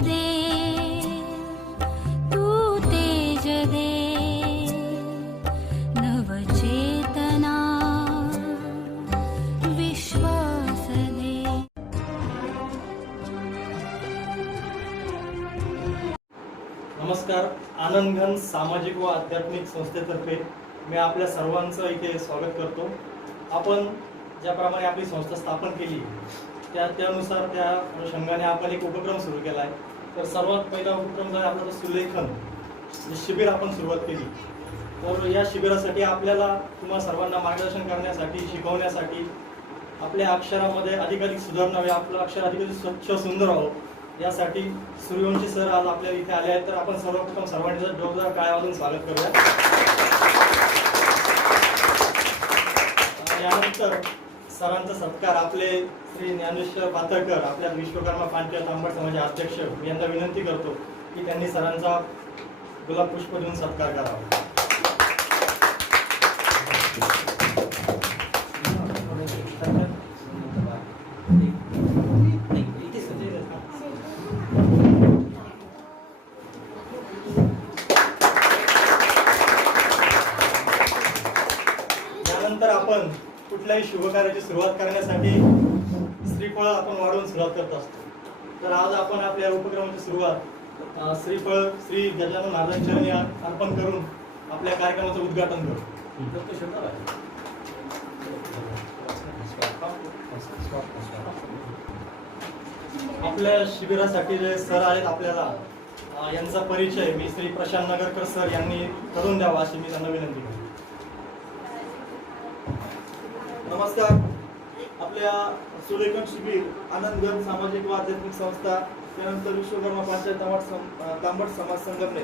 दे, तू तेज दे, नवचेतना विश्वास दे. नमस्कार. आनंदघन सामाजिक व आध्यात्मिक संस्थेतर्फे मी आपल्या सर्वांचं इथे स्वागत करतो. आपण ज्याप्रमाणे आपली संस्था स्थापन केली त्यानुसार त्या अनुषंगाने आपण एक उपक्रम सुरू केला आहे. तर सर्वात पहिला उपक्रम जो आहे आपला सुलेखन शिबिर आपण सुरुवात केली. तर या शिबिरासाठी आपल्याला तुम्हा सर्वांना मार्गदर्शन करण्यासाठी, शिकवण्यासाठी, आपल्या अक्षरामध्ये अधिकाधिक सुधारणा व्हावी, आपलं अक्षर अधिकाधिक स्वच्छ सुंदर व्हावं, यासाठी सूर्यवंशी सर आज आपल्या इथे आले आहेत. तर आपण सर्वप्रथम सर्वांचं जोरदार टाळ्या वाजवून स्वागत करूया. यानंतर सरांचा सत्कार आपले श्री ज्ञानेश्वर पाथरकर, आपल्या विश्वकर्मा पांचाळ तांबट समाजाचे अध्यक्ष, मी यांना विनंती करतो की त्यांनी सरांचा गुलाब पुष्प देऊन सत्कार करावा. यानंतर आपण कुठल्याही शुभकार्याची सुरुवात करण्यासाठी श्रीफळ आपण वाढवून सुरुवात करत असतो. तर आज आपण आपल्या उपक्रमाची सुरुवात श्रीफळ श्री गजानन महाराजांच्या चरणी अर्पण करून आपल्या कार्यक्रमाचं उद्घाटन करू. आपल्या शिबिरासाठी जे सर आहेत आपल्याला यांचा परिचय मी श्री प्रशांत नगरकर सर यांनी करून द्यावा अशी मी त्यांना विनंती करतो. नमस्कार. आपल्या सुलेखन शिबिर, आनंदघन सामाजिक व आध्यात्मिक संस्था, त्यानंतर विश्वकर्मा पांचाळ तांबट समाज संघटने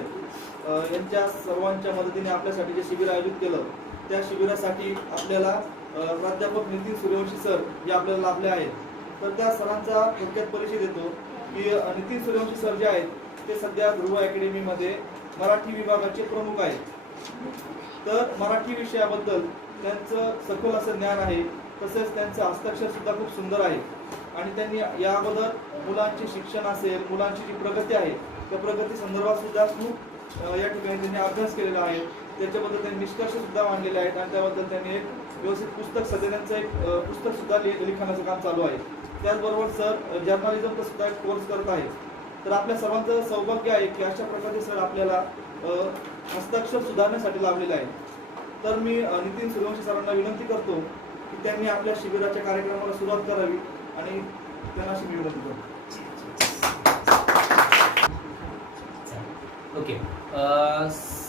यांच्या सर्वांच्या मदतीने आपल्यासाठी जे शिबिर आयोजित केलं, त्या शिबिरासाठी आपल्याला प्राध्यापक नितीन सूर्यवंशी सर जे आपल्याला लाभले आहेत. तर त्या सरांचा थोडक्यात परिचय देतो की नितीन सूर्यवंशी सर जे आहेत ते सध्या ध्रुव अकॅडमीमध्ये मराठी विभागाचे प्रमुख आहेत. तर मराठी विषयाबद्दल त्यांचं सखोल असं ज्ञान आहे. तसेच त्यांचं हस्ताक्षर सुद्धा खूप सुंदर आहे आणि त्यांनी या अगोदर मुलांचे शिक्षण असेल, मुलांची जी प्रगती आहे त्या प्रगती संदर्भात सुद्धा खूप या ठिकाणी त्यांनी अभ्यास केलेला आहे. त्याच्याबद्दल त्यांनी निष्कर्ष सुद्धा मांडलेले आहेत आणि त्याबद्दल त्यांनी एक व्यवस्थित पुस्तक, सध्या त्यांचं एक पुस्तक सुद्धा लिखाणाचं काम चालू आहे. त्याचबरोबर सर जर्नलिझमचा सुद्धा एक कोर्स करत आहेत. तर आपल्या सर्वांचं सौभाग्य आहे की अशा प्रकारे सर आपल्याला हस्ताक्षर सुधारण्यासाठी लाभलेले आहे. तर मी नितीन सूर्यवंशी सरांना विनंती करतो की त्यांनी आपल्या शिबिराच्या कार्यक्रमाला सुरुवात करावी आणि त्यांना अशी विनंती करतो. ओके.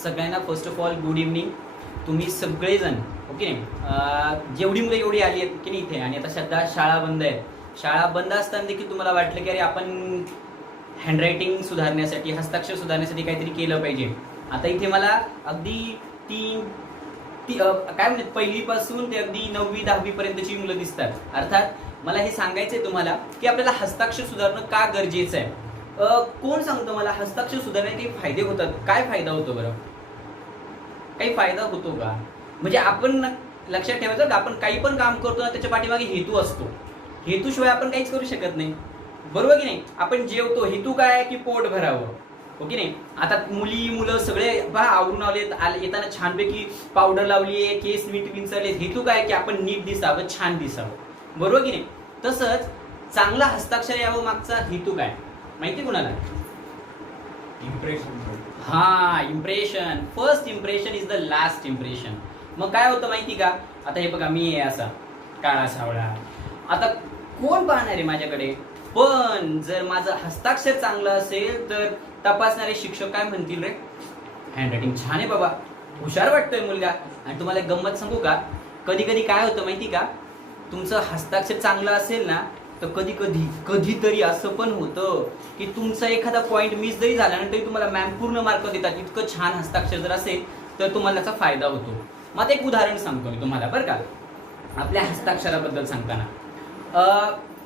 सगळ्यांना first of all good evening. तुम्ही सगळेजण ओके नाही, जेवढी मुलं एवढी आली आहेत की नाही इथे, आणि आता सध्या शाळा बंद आहेत. शाळा बंद असताना देखील तुम्हाला वाटलं की अरे आपण हँडरायटिंग सुधारण्यासाठी, हस्ताक्षर सुधारण्यासाठी काहीतरी केलं पाहिजे. आता इथे मला अगदी काय म्हणतात, पहिलीपासून ते अगदी 9वी 10वी पर्यंतची मुलं दिसतात. अर्थात मला हे सांगायचंय तुम्हाला की आपल्याला हस्ताक्षर सुधारणं का गरजेचं आहे. कोण सांगतो मला हस्ताक्षर सुधारण्याचे काही फायदे होतात? काय फायदा होतो बरं? काही फायदा होतो का? म्हणजे आपण लक्षात ठेवायचं का आपण काही पण काम करतो ना त्याच्या पाठीमागे हेतू असतो. हेतूशिवाय आपण काहीच करू शकत नाही, बरोबर की नाही? आपण जेवतो, हेतू काय आहे की पोट भरावं, ओके नाही? आता मुलं सगळे बा आवरून येताना छानपैकी पावडर लावली आहे, केस नीट विंचरले, हेतू काय की आपण नीट दिसावं, छान दिसावं, बरोबर की नाही? तसंच चांगला हस्ताक्षर यावं मागचा हेतू काय माहिती कोणाला? इम्प्रेशन. हा, impression. First impression is the last impression. मग काय होतं माहिती का? आता हे बघा, मी आहे असा काळा सावळा, आता कोण पाहणार आहे माझ्याकडे? पण जर माझं हस्ताक्षर चांगलं असेल तर तपासणारे शिक्षक काय म्हणतील, रे हँडरायटिंग छान आहे बाबा, हुशार वाटतोय मुलगा. आणि तुम्हाला एक गंमत सांगू का? कधी कधी काय होतं माहिती का? तुमचं हस्ताक्षर चांगलं असेल ना तर कधीतरी असं पण होतं की तुमचा एखादा पॉईंट मिस जरी झाला ना तरी तुम्हाला मॅम पूर्ण मार्क देतात. इतकं छान हस्ताक्षर जर असेल तर तुम्हाला त्याचा फायदा होतो. मग एक उदाहरण सांगतो मी तुम्हाला बरं का. आपल्या हस्ताक्षराबद्दल सांगताना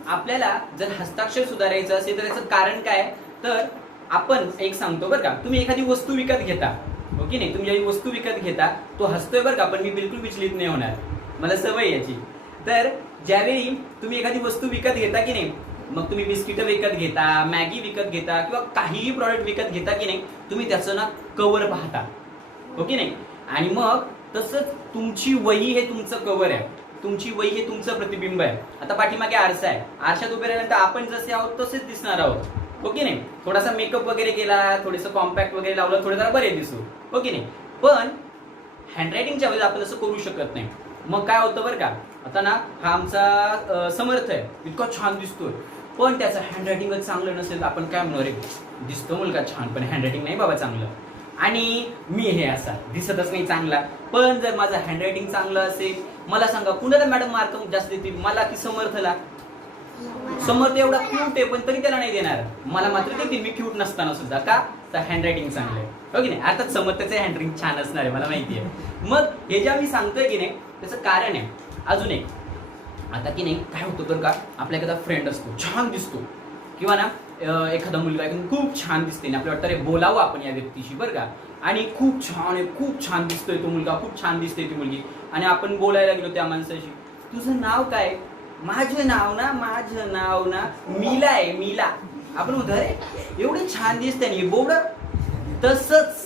आपल्याला जर हस्ताक्षर सुधारायचं असेल तर त्याचं कारण काय? तर आपण एक सांगतो बरं का, तुम्ही एखादी वस्तू विकत घेता, ओके नाही? तुम्ही वस्तू विकत घेता, तो हसतोय बरं का, पण मी बिलकुल विचलित नाही होणार, मला सवय याची. तर ज्यावेळी तुम्ही एखादी वस्तू विकत घेता की नाही, मग तुम्ही बिस्किट विकत घेता, मॅगी विकत घेता किंवा काहीही प्रॉडक्ट विकत घेता की नाही, तुम्ही त्याचं ना कव्हर पाहता, हो की नाही? आणि मग तसंच तुमची वही हे तुमचं कव्हर आहे, तुमची वही हे तुमचं प्रतिबिंब आहे. आता पाठीमागे आरसा आहे, आरशात उभे राहिल्यानंतर आपण जसे आहोत तसेच दिसणार आहोत, हो की नाही? थोडासा मेकअप वगैरे केला, थोडंसं कॉम्पॅक्ट वगैरे लावलं, थोडे जरा बरे दिसू, हो की नाही? पण हँडरायटिंगच्या वेळेस आपण तसं करू शकत नाही. मग काय होतं बरं का, आता ना हा आमचा समर्थ आहे, इतका छान दिसतोय, पण त्याचं हँडरायटिंगच चांगलं नसेल तर आपण काय म्हणणार, रे दिसतो मुलगा छान पण हँडरायटिंग नाही बाबा चांगलं. आणि मी हे असा दिसतच नाही चांगला, पण जर माझं हँडरायटिंग चांगलं असेल, मला सांगा कुणाला मॅडम मार्क जास्त देतील, मला की समर्थला? समर्थ एवढा क्यूट आहे पण तरी त्याला नाही देणार, मला मात्र देतील मी क्यूट नसताना सुद्धा. का तर हँडरायटिंग चांगलं आहे, हो की नाही? अर्थात समर्थचं हँडरायटिंग छान असणार आहे, मला माहिती आहे. मग हे ज्या मी सांगतोय की नाही त्याचं कारण आहे अजून एक. आता की नाही काय होतं बरं का, आपला एखादा फ्रेंड असतो छान दिसतो, किंवा ना एखादा मुलगा एकदम खूप छान दिसते ना, आपल्याला वाटतं रे बोलावं आपण या व्यक्तीशी बरं का, आणि खूप छान आहे, खूप छान दिसतोय तो मुलगा, खूप छान दिसते ती मुलगी, आणि आपण बोलायला गेलो त्या माणसाशी, तुझं नाव काय? माझं नाव ना मीला आहे, मीला. आपण म्हणतो अरे एवढे छान दिसते नाही बोबड. तसंच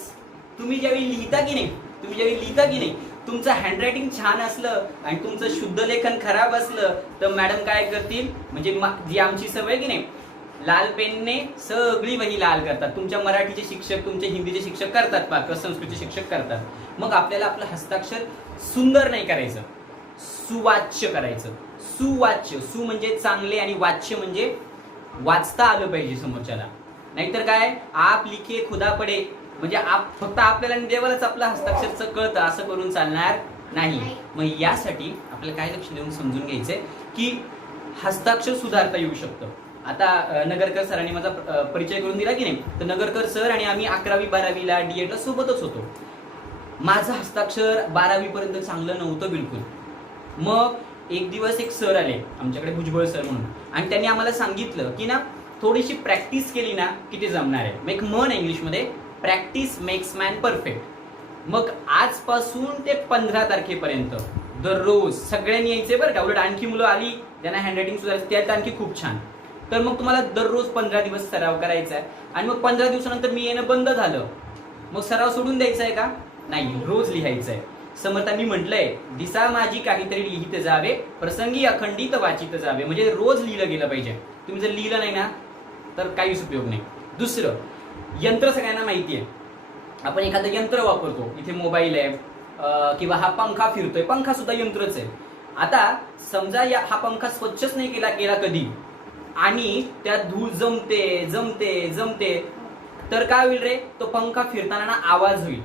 तुम्ही ज्यावेळी लिहिता की नाही, तुमचं हँडरायटिंग छान असलं आणि तुमचं शुद्ध लेखन खराब असलं तर मॅडम काय करतील, म्हणजे जी आमची सवय की नाही, लाल पेनने सगळी वही लाल करतात. तुमच्या मराठीचे शिक्षक, तुमचे हिंदीचे शिक्षक करतात किंवा संस्कृतचे शिक्षक करतात. मग आपल्याला आपलं हस्ताक्षर सुंदर नाही करायचं, सुवाच्य करायचं. सुवाच्य, सु म्हणजे चांगले आणि वाच्य म्हणजे वाचता आलं पाहिजे समोरच्याला. नाहीतर काय, आप लिखे खुदा पडे, म्हणजे फक्त आपल्याला देवालाच आपलं हस्ताक्षरचं कळतं असं करून चालणार नाही. मग यासाठी आपल्याला काय लक्ष देऊन समजून घ्यायचंय की हस्ताक्षर सुधारता येऊ शकतं. आता नगरकर सरांनी माझा परिचय करून दिला की नाही, तर नगरकर सर आणि आम्ही 11वी 12वीला D.Edला सोबतच होतो. माझं हस्ताक्षर 12वी पर्यंत चांगलं नव्हतं बिलकुल. मग एक दिवस एक सर आले आमच्याकडे, भुजबळ सर म्हणून, आणि त्यांनी आम्हाला सांगितलं की ना थोडीशी प्रॅक्टिस केली ना की ते जमणार आहे. मग एक म्हण आहे इंग्लिशमध्ये, प्रॅक्टिस मेक्स मॅन परफेक्ट. मग आजपासून ते 15 तारखेपर्यंत दररोज सगळ्यांनी यायचे बरं का. उलट आणखी मुलं आली ज्यांना हँडरायटिंग सुधारायचं त्यात आणखी खूप छान. तर मग तुम्हाला दररोज 15 दिवस सराव करायचा आहे. आणि मग 15 दिवसानंतर मी येणं बंद झालं, मग सराव सोडून द्यायचा आहे का? नाही, रोज लिहायचं आहे. समर्थांनी म्हटलंय, दिसा माझी काहीतरी लिहित जावे, प्रसंगी अखंडित वाचित जावे. म्हणजे रोज लिहिलं गेलं पाहिजे. तुम्ही जर लिहिलं नाही ना तर काहीच उपयोग नाही. दुसरं, यंत्र सगळ्यांना माहिती आहे. आपण एखादं यंत्र वापरतो, इथे मोबाईल आहे किंवा हा पंखा फिरतोय, पंखा सुद्धा यंत्रच आहे. आता समजा हा पंखा स्वच्छच नाही केला कधी, आणि त्यात धूळ जमते, तर काय होईल रे, तो पंखा फिरताना आवाज होईल.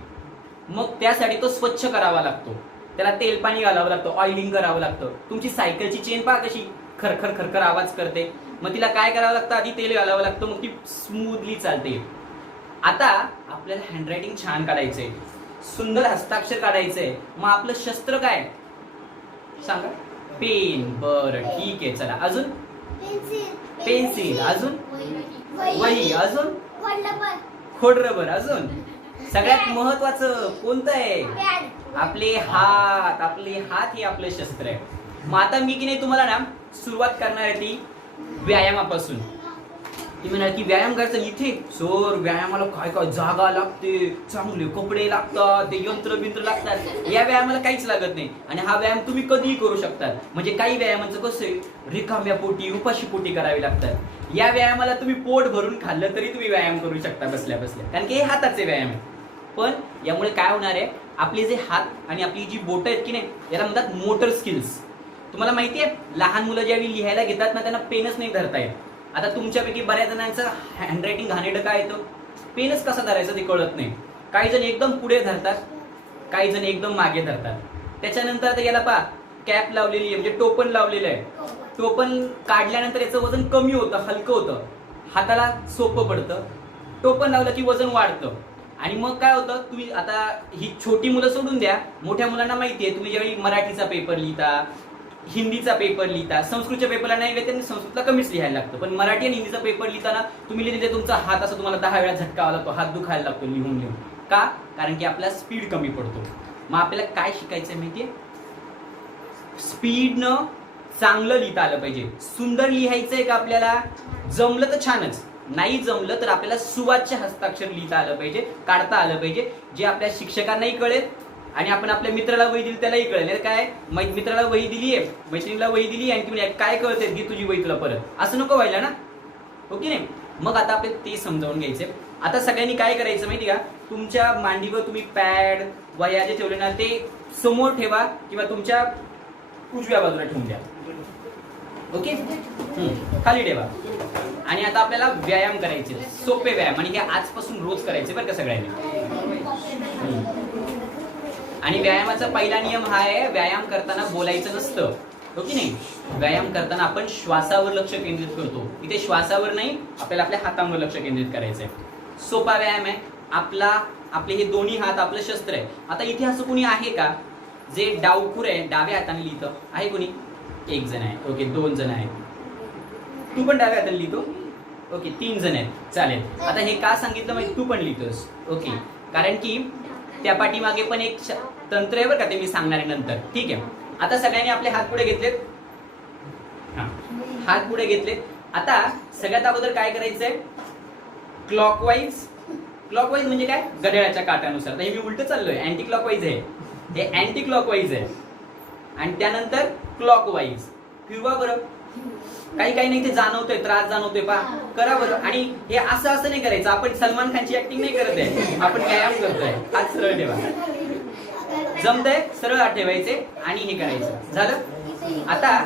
मग त्यासाठी तो स्वच्छ करावा लागतो, त्याला तेल पाणी घालावं लागतं, ऑइलिंग करावं लागतं. तुमची सायकलची चेन पहा कशी खरखर आवाज करते, मग तिला काय करावं लागतं, आधी तेल घालावं लागतं, मग ती स्मूथली चालते. आता आपल्याला हँडरायटिंग छान काढायचंय, सुंदर हस्ताक्षर काढायचंय, मग आपलं शस्त्र काय सांगा? पेन. बरं ठीक आहे, चला अजून पेन्सिल, अजून वही, अजून खोडरबर, अजून सगळ्यात महत्वाचं कोणतं आहे? आपले हात हे आपलं शस्त्र आहे. मग आता मी की नाही तुम्हाला ना सुरुवात करणार आहे ती व्यायामापासून. ती म्हणाल की व्यायाम करायचं इथे, सर व्यायामाला काय काय जागा लागते, चांगले कपडे लागतात, ते यंत्र लागतात. या व्यायामाला काहीच लागत नाही, आणि हा व्यायाम तुम्ही कधीही करू शकता. म्हणजे काही व्यायामांचं कसं आहे, रिकाम्या पोटी उपाशी पोटी करावी लागतात. या व्यायामाला तुम्ही पोट भरून खाल्लं तरी तुम्ही व्यायाम करू शकता बसल्या, कारण की हे हाताचे व्यायाम आहे. पण यामुळे काय होणार आहे, आपले जे हात आणि आपली जी बोटं आहेत की नाही, याला म्हणतात मोटर स्किल्स. तुम्हाला माहिती आहे, लहान मुलं ज्यावेळी लिहायला घेतात ना त्यांना पेनच नाही धरता येत. आता तुमच्यापैकी बऱ्याच जणांचं हँडरायटिंग घाणेरडं काय येतं, पेनच कसा धरायचं ते कळत नाही. काही जण एकदम पुढे धरतात, काही जण एकदम मागे धरतात. त्याच्यानंतर आता याला पहा, कॅप लावलेली आहे, म्हणजे टोपण लावलेलं आहे. टोपण काढल्यानंतर याचं वजन कमी होतं, हलकं होतं, हाताला सोपं पडतं. टोपण लावलं की वजन वाढतं. आणि मग काय होतं, तुम्ही आता ही छोटी मुलं सोडून द्या, मोठ्या मुलांना माहिती आहे, तुम्ही ज्यावेळी मराठीचा पेपर लिहिता, हिंदीचा पेपर लिहिता, संस्कृतच्या पेपरला नाही त्यांनी संस्कृतला कमीच लिहायला लागतं, पण मराठी आणि हिंदीचा पेपर लिहिताना तुम्ही लिहिते तुमचा हात असं तुम्हाला 10 वेळा झटकावा लागतो, हात दुखायला लागतो लिहून. का? कारण की आपला स्पीड कमी पडतो. मग आपल्याला काय शिकायचं माहितीये, स्पीडनं चांगलं लिहिता आलं पाहिजे. सुंदर लिहायचंय का आपल्याला? जमलं तर छानच, नाही जमलं तर आपल्याला सुवाच्य हस्ताक्षर लिहिता आलं पाहिजे, काढता आलं पाहिजे, जे आपल्या शिक्षकांनाही कळेल आणि आपण आपल्या मित्राला वही दिली त्यालाही कळेल. नाही काय मित्राला वही दिलीये, मैत्रिणीला वही दिली आणि तुम्ही काय कळते घे तुझी वही तुला परत, असं नको व्हायला ना, हो की नाही? मग आता आपल्याला ते समजावून घ्यायचे. आता सगळ्यांनी काय करायचं माहिती का, तुमच्या मांडीवर तुम्ही पॅड वह्या जे ठेवले ना ते समोर ठेवा किंवा तुमच्या उजव्या बाजूला ठेवून द्या. ओके, खाली ठेवा. आणि आता आपल्याला व्यायाम करायचे, सोपे व्यायाम, आणि हे आजपासून रोज करायचे बरं का सगळ्यांनी. आणि व्यायामाचा पहिला नियम हा आहे, व्यायाम करताना बोलायचं नसतं, हो की नाही? व्यायाम करताना आपण श्वासावर लक्ष केंद्रित करतो. इथे श्वासावर नाही, आपल्याला आपल्या हातांवर लक्ष केंद्रित करायचं आहे. सोपा व्यायाम आहे. आपले हे दोन्ही हात आपलं शस्त्र आहे. आता इथे असं कोणी आहे का जे डावखुर आहे, डाव्या हाताने लिहितं? आहे कोणी? एक जण आहे. ओके, 2 जण आहेत. तू पण डाव्या हाताने लिहितो? ओके, 3 जण आहेत. चालेल. आता हे का सांगितलं माहिती? तू पण लिहितोस. ओके, कारण की त्या पाठीमागे पण एक तंत्र आहे बरं का, ते मी सांगणार आहे नंतर. ठीक आहे. आता सगळ्यांनी आपले हात पुढे घेतलेत. हात पुढे घेतलेत. आता सगळ्यात अगोदर काय करायचंय? क्लॉकवाईज. क्लॉकवाईज म्हणजे काय? घड्याळाच्या काट्यानुसार. आता हे मी उलट चाललोय, अँटी क्लॉकवाईज आहे हे, अँटी क्लॉकवाईज आहे. आणि त्यानंतर क्लॉकवाईज. फिरवा बरं. काही नाही ते जाणवतोय, त्रास जाणवतोय पा, करा बरं. आणि हे असं नाही करायचं, आपण सलमान खानची ऍक्टिंग नाही करत आहे, आपण व्यायाम करतोय. हात सरळ ठेवा. जमतंय? सरळ हात ठेवायचे आणि हे करायचं. झालं? आता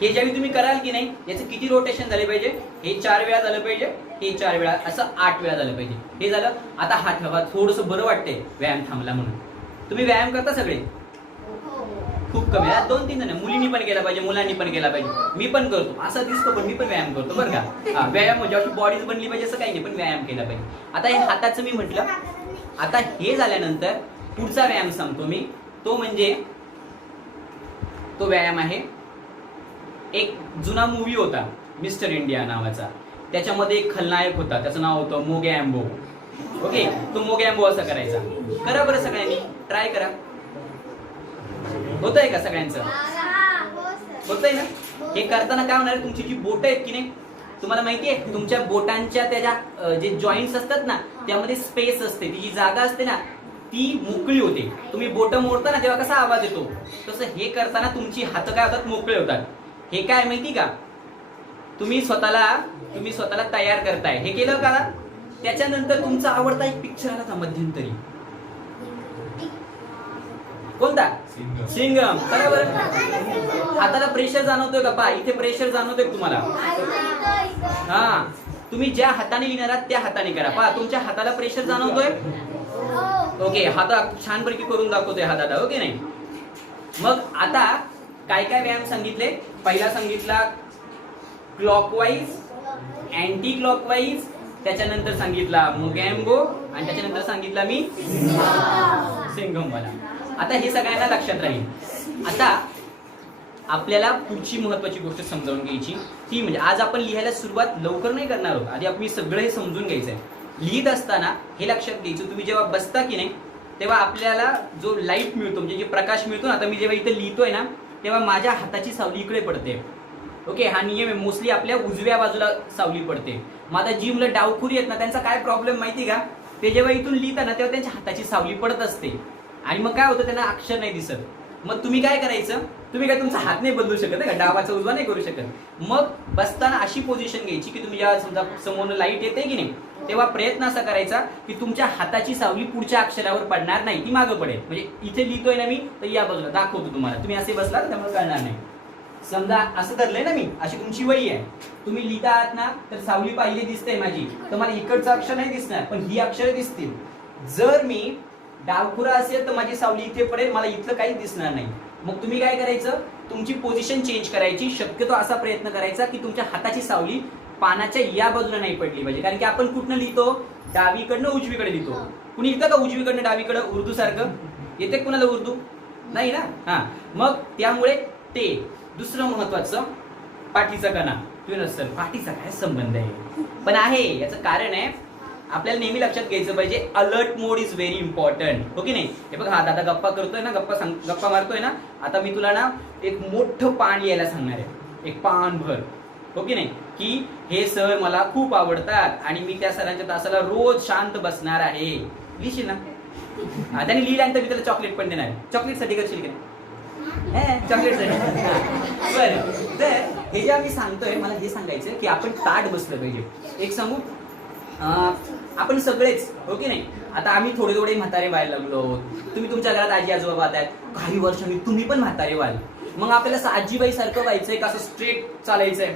हे ज्यावेळी तुम्ही कराल की नाही, याचं किती रोटेशन झाले पाहिजे? हे 4 वेळा झालं पाहिजे, हे 4 वेळा, असं 8 वेळा झालं पाहिजे. हे झालं. आता हात ठेवा. थोडंसं बरं वाटतंय व्यायाम थांबला म्हणून. तुम्ही व्यायाम करता सगळे? खूप कमी आहे. 2-3 जण. मुलींनी पण केला पाहिजे, मुलांनी पण केला पाहिजे. मी पण करतो, असं दिसतो पण मी पण व्यायाम करतो बरं का. व्यायाम म्हणजे अशी बॉडीज बनली पाहिजे असं काही नाही, पण व्यायाम केला पाहिजे. आता हे हाताचं मी म्हटलं. आता हे झाल्यानंतर पुढचा व्यायाम सांगतो मी. तो म्हणजे तो व्यायाम आहे, एक जुना मूवी होता मिस्टर इंडिया नावाचा, त्याच्यामध्ये एक खलनायक होता, त्याचं नाव होतं मोगॅम्बो. ओके, तो मोगॅम्बो असा करायचा. करा बरं सगळ्यांनी, ट्राय करा. होतंय का सगळ्यांचं? होतंय ना? हे करताना काय होणार? तुमची जी बोटं आहेत की नाही, तुम्हाला माहिती आहे तुमच्या बोटांच्या त्याच्या जे जॉईंट्स असतात ना, त्यामध्ये स्पेस असते, ती जी जागा असते ना ती मोकळी होते. तुम्ही बोटं मोडता ना तेव्हा कसा आवाज येतो, तसं हे करताना तुमची हात काय होतात? मोकळे होतात. हे काय माहिती का? तुम्ही स्वतःला तयार करताय. हे केलं का? त्याच्यानंतर तुमचा आवडता एक पिक्चर आला था मध्यंतरी, कोणता? सिंघम. बरोबर. हाताला प्रेशर जाणवतोय का? पहा, इथे प्रेशर जाणवतोय तुम्हाला. हा, तुम्ही ज्या हाताने लिहिणार आहात त्या हाताने करा. पहा, तुमच्या हाताला प्रेशर जाणवतोय? ओके, हाता छानपैकी करून दाखवतोय हा दादा, ओके नाही? मग आता काय व्यायाम सांगितले? पहिला सांगितला क्लॉकवाईज, अँटी क्लॉकवाईज, त्याच्यानंतर सांगितला मोगॅम्बो आणि त्याच्यानंतर सांगितला मी सिंघमवाला. आता हे सगळ्यांना लक्षात राहील. आता आपल्याला पुढची महत्वाची गोष्ट समजावून घ्यायची, ती म्हणजे आज आपण लिहायला सुरुवात लवकर नाही करणार आहोत. आधी आपण सगळं हे समजून घ्यायचंय. लिहित असताना हे लक्षात घ्यायचं, तुम्ही जेव्हा बसता की नाही तेव्हा आपल्याला जो लाईट मिळतो, म्हणजे जे प्रकाश मिळतो ना, आता मी जेव्हा इथे लिहितोय ना तेव्हा माझ्या हाताची सावली इकडे पडते. ओके, हा नियम आहे. मोस्टली आपल्या उजव्या बाजूला सावली पडते. मग आता जी मुलं डावखुरी आहेत ना, त्यांचा काय प्रॉब्लेम माहिती का? ते जेव्हा इथून लिहितात ना तेव्हा त्यांच्या हाताची सावली पडत असते आणि मग काय होतं, त्यांना अक्षर नाही दिसत. मग तुम्ही काय करायचं? तुम्ही काय तुमचा हात नाही बदलू शकत का? डावाचा उजवा नाही करू शकत. मग बसताना अशी पोझिशन घ्यायची की तुम्ही जेव्हा समजा समोर लाईट येते की नाही तेव्हा प्रयत्न असा करायचा की तुमच्या हाताची सावली पुढच्या अक्षरावर पडणार नाही, ती मागं पडेल. म्हणजे इथे लिहितोय ना मी, तर या बाजूला दाखवतो तुम्हाला. तुम्ही असे बसला त्यामुळे कळणार नाही. समजा असं धरलंय ना मी, अशी तुमची वही आहे, तुम्ही लिहिता आहात ना, तर सावली पाहिजे दिसते माझी, तर मला इकडचं अक्षर नाही दिसणार पण ही अक्षरे दिसतील. जर मी डावखुरा असेल तर माझी सावली इथे पडेल, मला इथलं काहीच दिसणार नाही. मग तुम्ही काय करायचं? तुमची पोझिशन चेंज करायची. शक्यतो असा प्रयत्न करायचा की तुमच्या हाताची सावली पानाच्या या बाजूला नाही पडली पाहिजे. कारण की आपण कुठनं लिहितो? डावीकडनं उजवीकडे लिहितो. कुणी लिहितं का उजवीकडनं डावीकडं उर्दू सारखं? येते कुणाला उर्दू? नाही ना. हा, मग त्यामुळे ते दुसरं महत्वाचं, पाठीचा कणा. सर पाठीचा काय संबंध आहे? पण आहे, याचं कारण आहे. आपल्याला नेहमी लक्षात घ्यायचं पाहिजे, alert mode is very important, हो की नाही? हे बघ, हा दादा गप्पा करतोय ना, गप्पा मारतोय ना. आता मी तुला ना एक मोठं पान लिहायला सांगणार आहे, एक पान भर, हो की नाही, की हे सर मला खूप आवडतात आणि मी त्या सरांच्या तासाला रोज शांत बसणार आहे. लिहिशील ना? त्याने लिहिल्यानंतर मी त्याला चॉकलेट पण देणार आहे. चॉकलेटसाठी करशील की नाही? चॉकलेटसाठी. बरं, तर हे जे आम्ही सांगतोय, मला हे सांगायचं की आपण ताट बसलं पाहिजे. एक सांगू, आपण सगळेच, हो की नाही, आता आम्ही थोडे थोडे म्हातारे व्हायला लागलो. तुम्ही तुमच्या घरात आजी आजोबा पाहतायत, काही वर्षांनी तुम्ही पण म्हातारे व्हाल. मग आपल्याला आजीबाई सारखं व्हायचंय का, असं स्ट्रेट चालायचंय?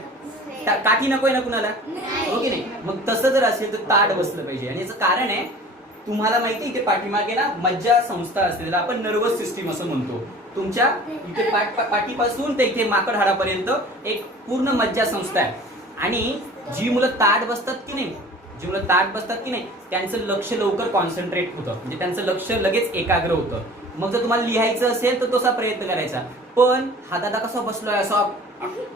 काठी नकोय ना कुणाला, हो की नाही? मग तसं जर असेल तर ताट बसलं पाहिजे. आणि याचं कारण आहे, तुम्हाला माहिती आहे, इथे पाठीमागे ना मज्जा संस्था असते, त्याला आपण नर्वस सिस्टीम असं म्हणतो. तुमच्या इथे पाठीपासून ते इथे माकड हाडापर्यंत एक पूर्ण मज्जा संस्था आहे. आणि जी मुलं ताट बसतात की नाही, त्यांचं लक्ष लवकर कॉन्सन्ट्रेट होतं, म्हणजे त्यांचं लक्ष लगेच एकाग्र होतं. मग जर तुम्हाला लिहायचं असेल तर तसा प्रयत्न करायचा. पण हा दादा कसा बसलोय, असा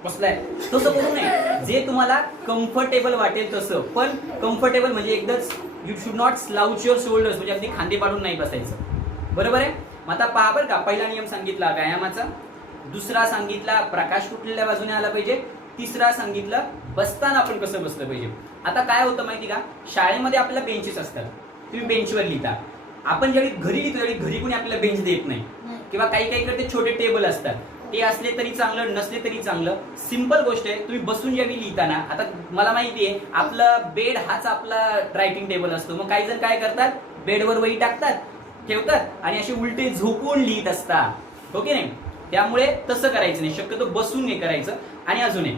बसलाय, तसं करू नये. जे तुम्हाला कम्फर्टेबल वाटेल तसं, पण कम्फर्टेबल म्हणजे एकदाच you should not slouch your shoulders, म्हणजे अगदी खांदे पाडून नाही बसायचं. बरोबर आहे? मग आता पहा बरं का, पहिला नियम सांगितला व्यायामाचा, दुसरा सांगितला प्रकाश कुठल्या बाजूने आला पाहिजे, तिसरा सांगितलं बसताना आपण कसं बसलं पाहिजे. आता काय होतं माहिती का, शाळेमध्ये आपल्याला बेंचेस असतात, तुम्ही बेंचवर लिहिता. आपण ज्यावेळी घरी लिहितो त्यावेळी घरी कोणी आपल्याला बेंच देत नाही, किंवा काही कडे छोटे टेबल असतात. ते असले तरी चांगलं, नसले तरी चांगलं. सिंपल गोष्ट आहे, तुम्ही बसून ज्यावेळी लिहिताना, आता मला माहिती आहे आपलं बेड हाच आपला रायटिंग टेबल असतो. मग काही जण काय करतात, बेडवर वही टाकतात, ठेवतात आणि असे उलटे झोपून लिहित असतात, हो की नाही? त्यामुळे तसं करायचं नाही, शक्यतो बसून हे करायचं. आणि अजून एक,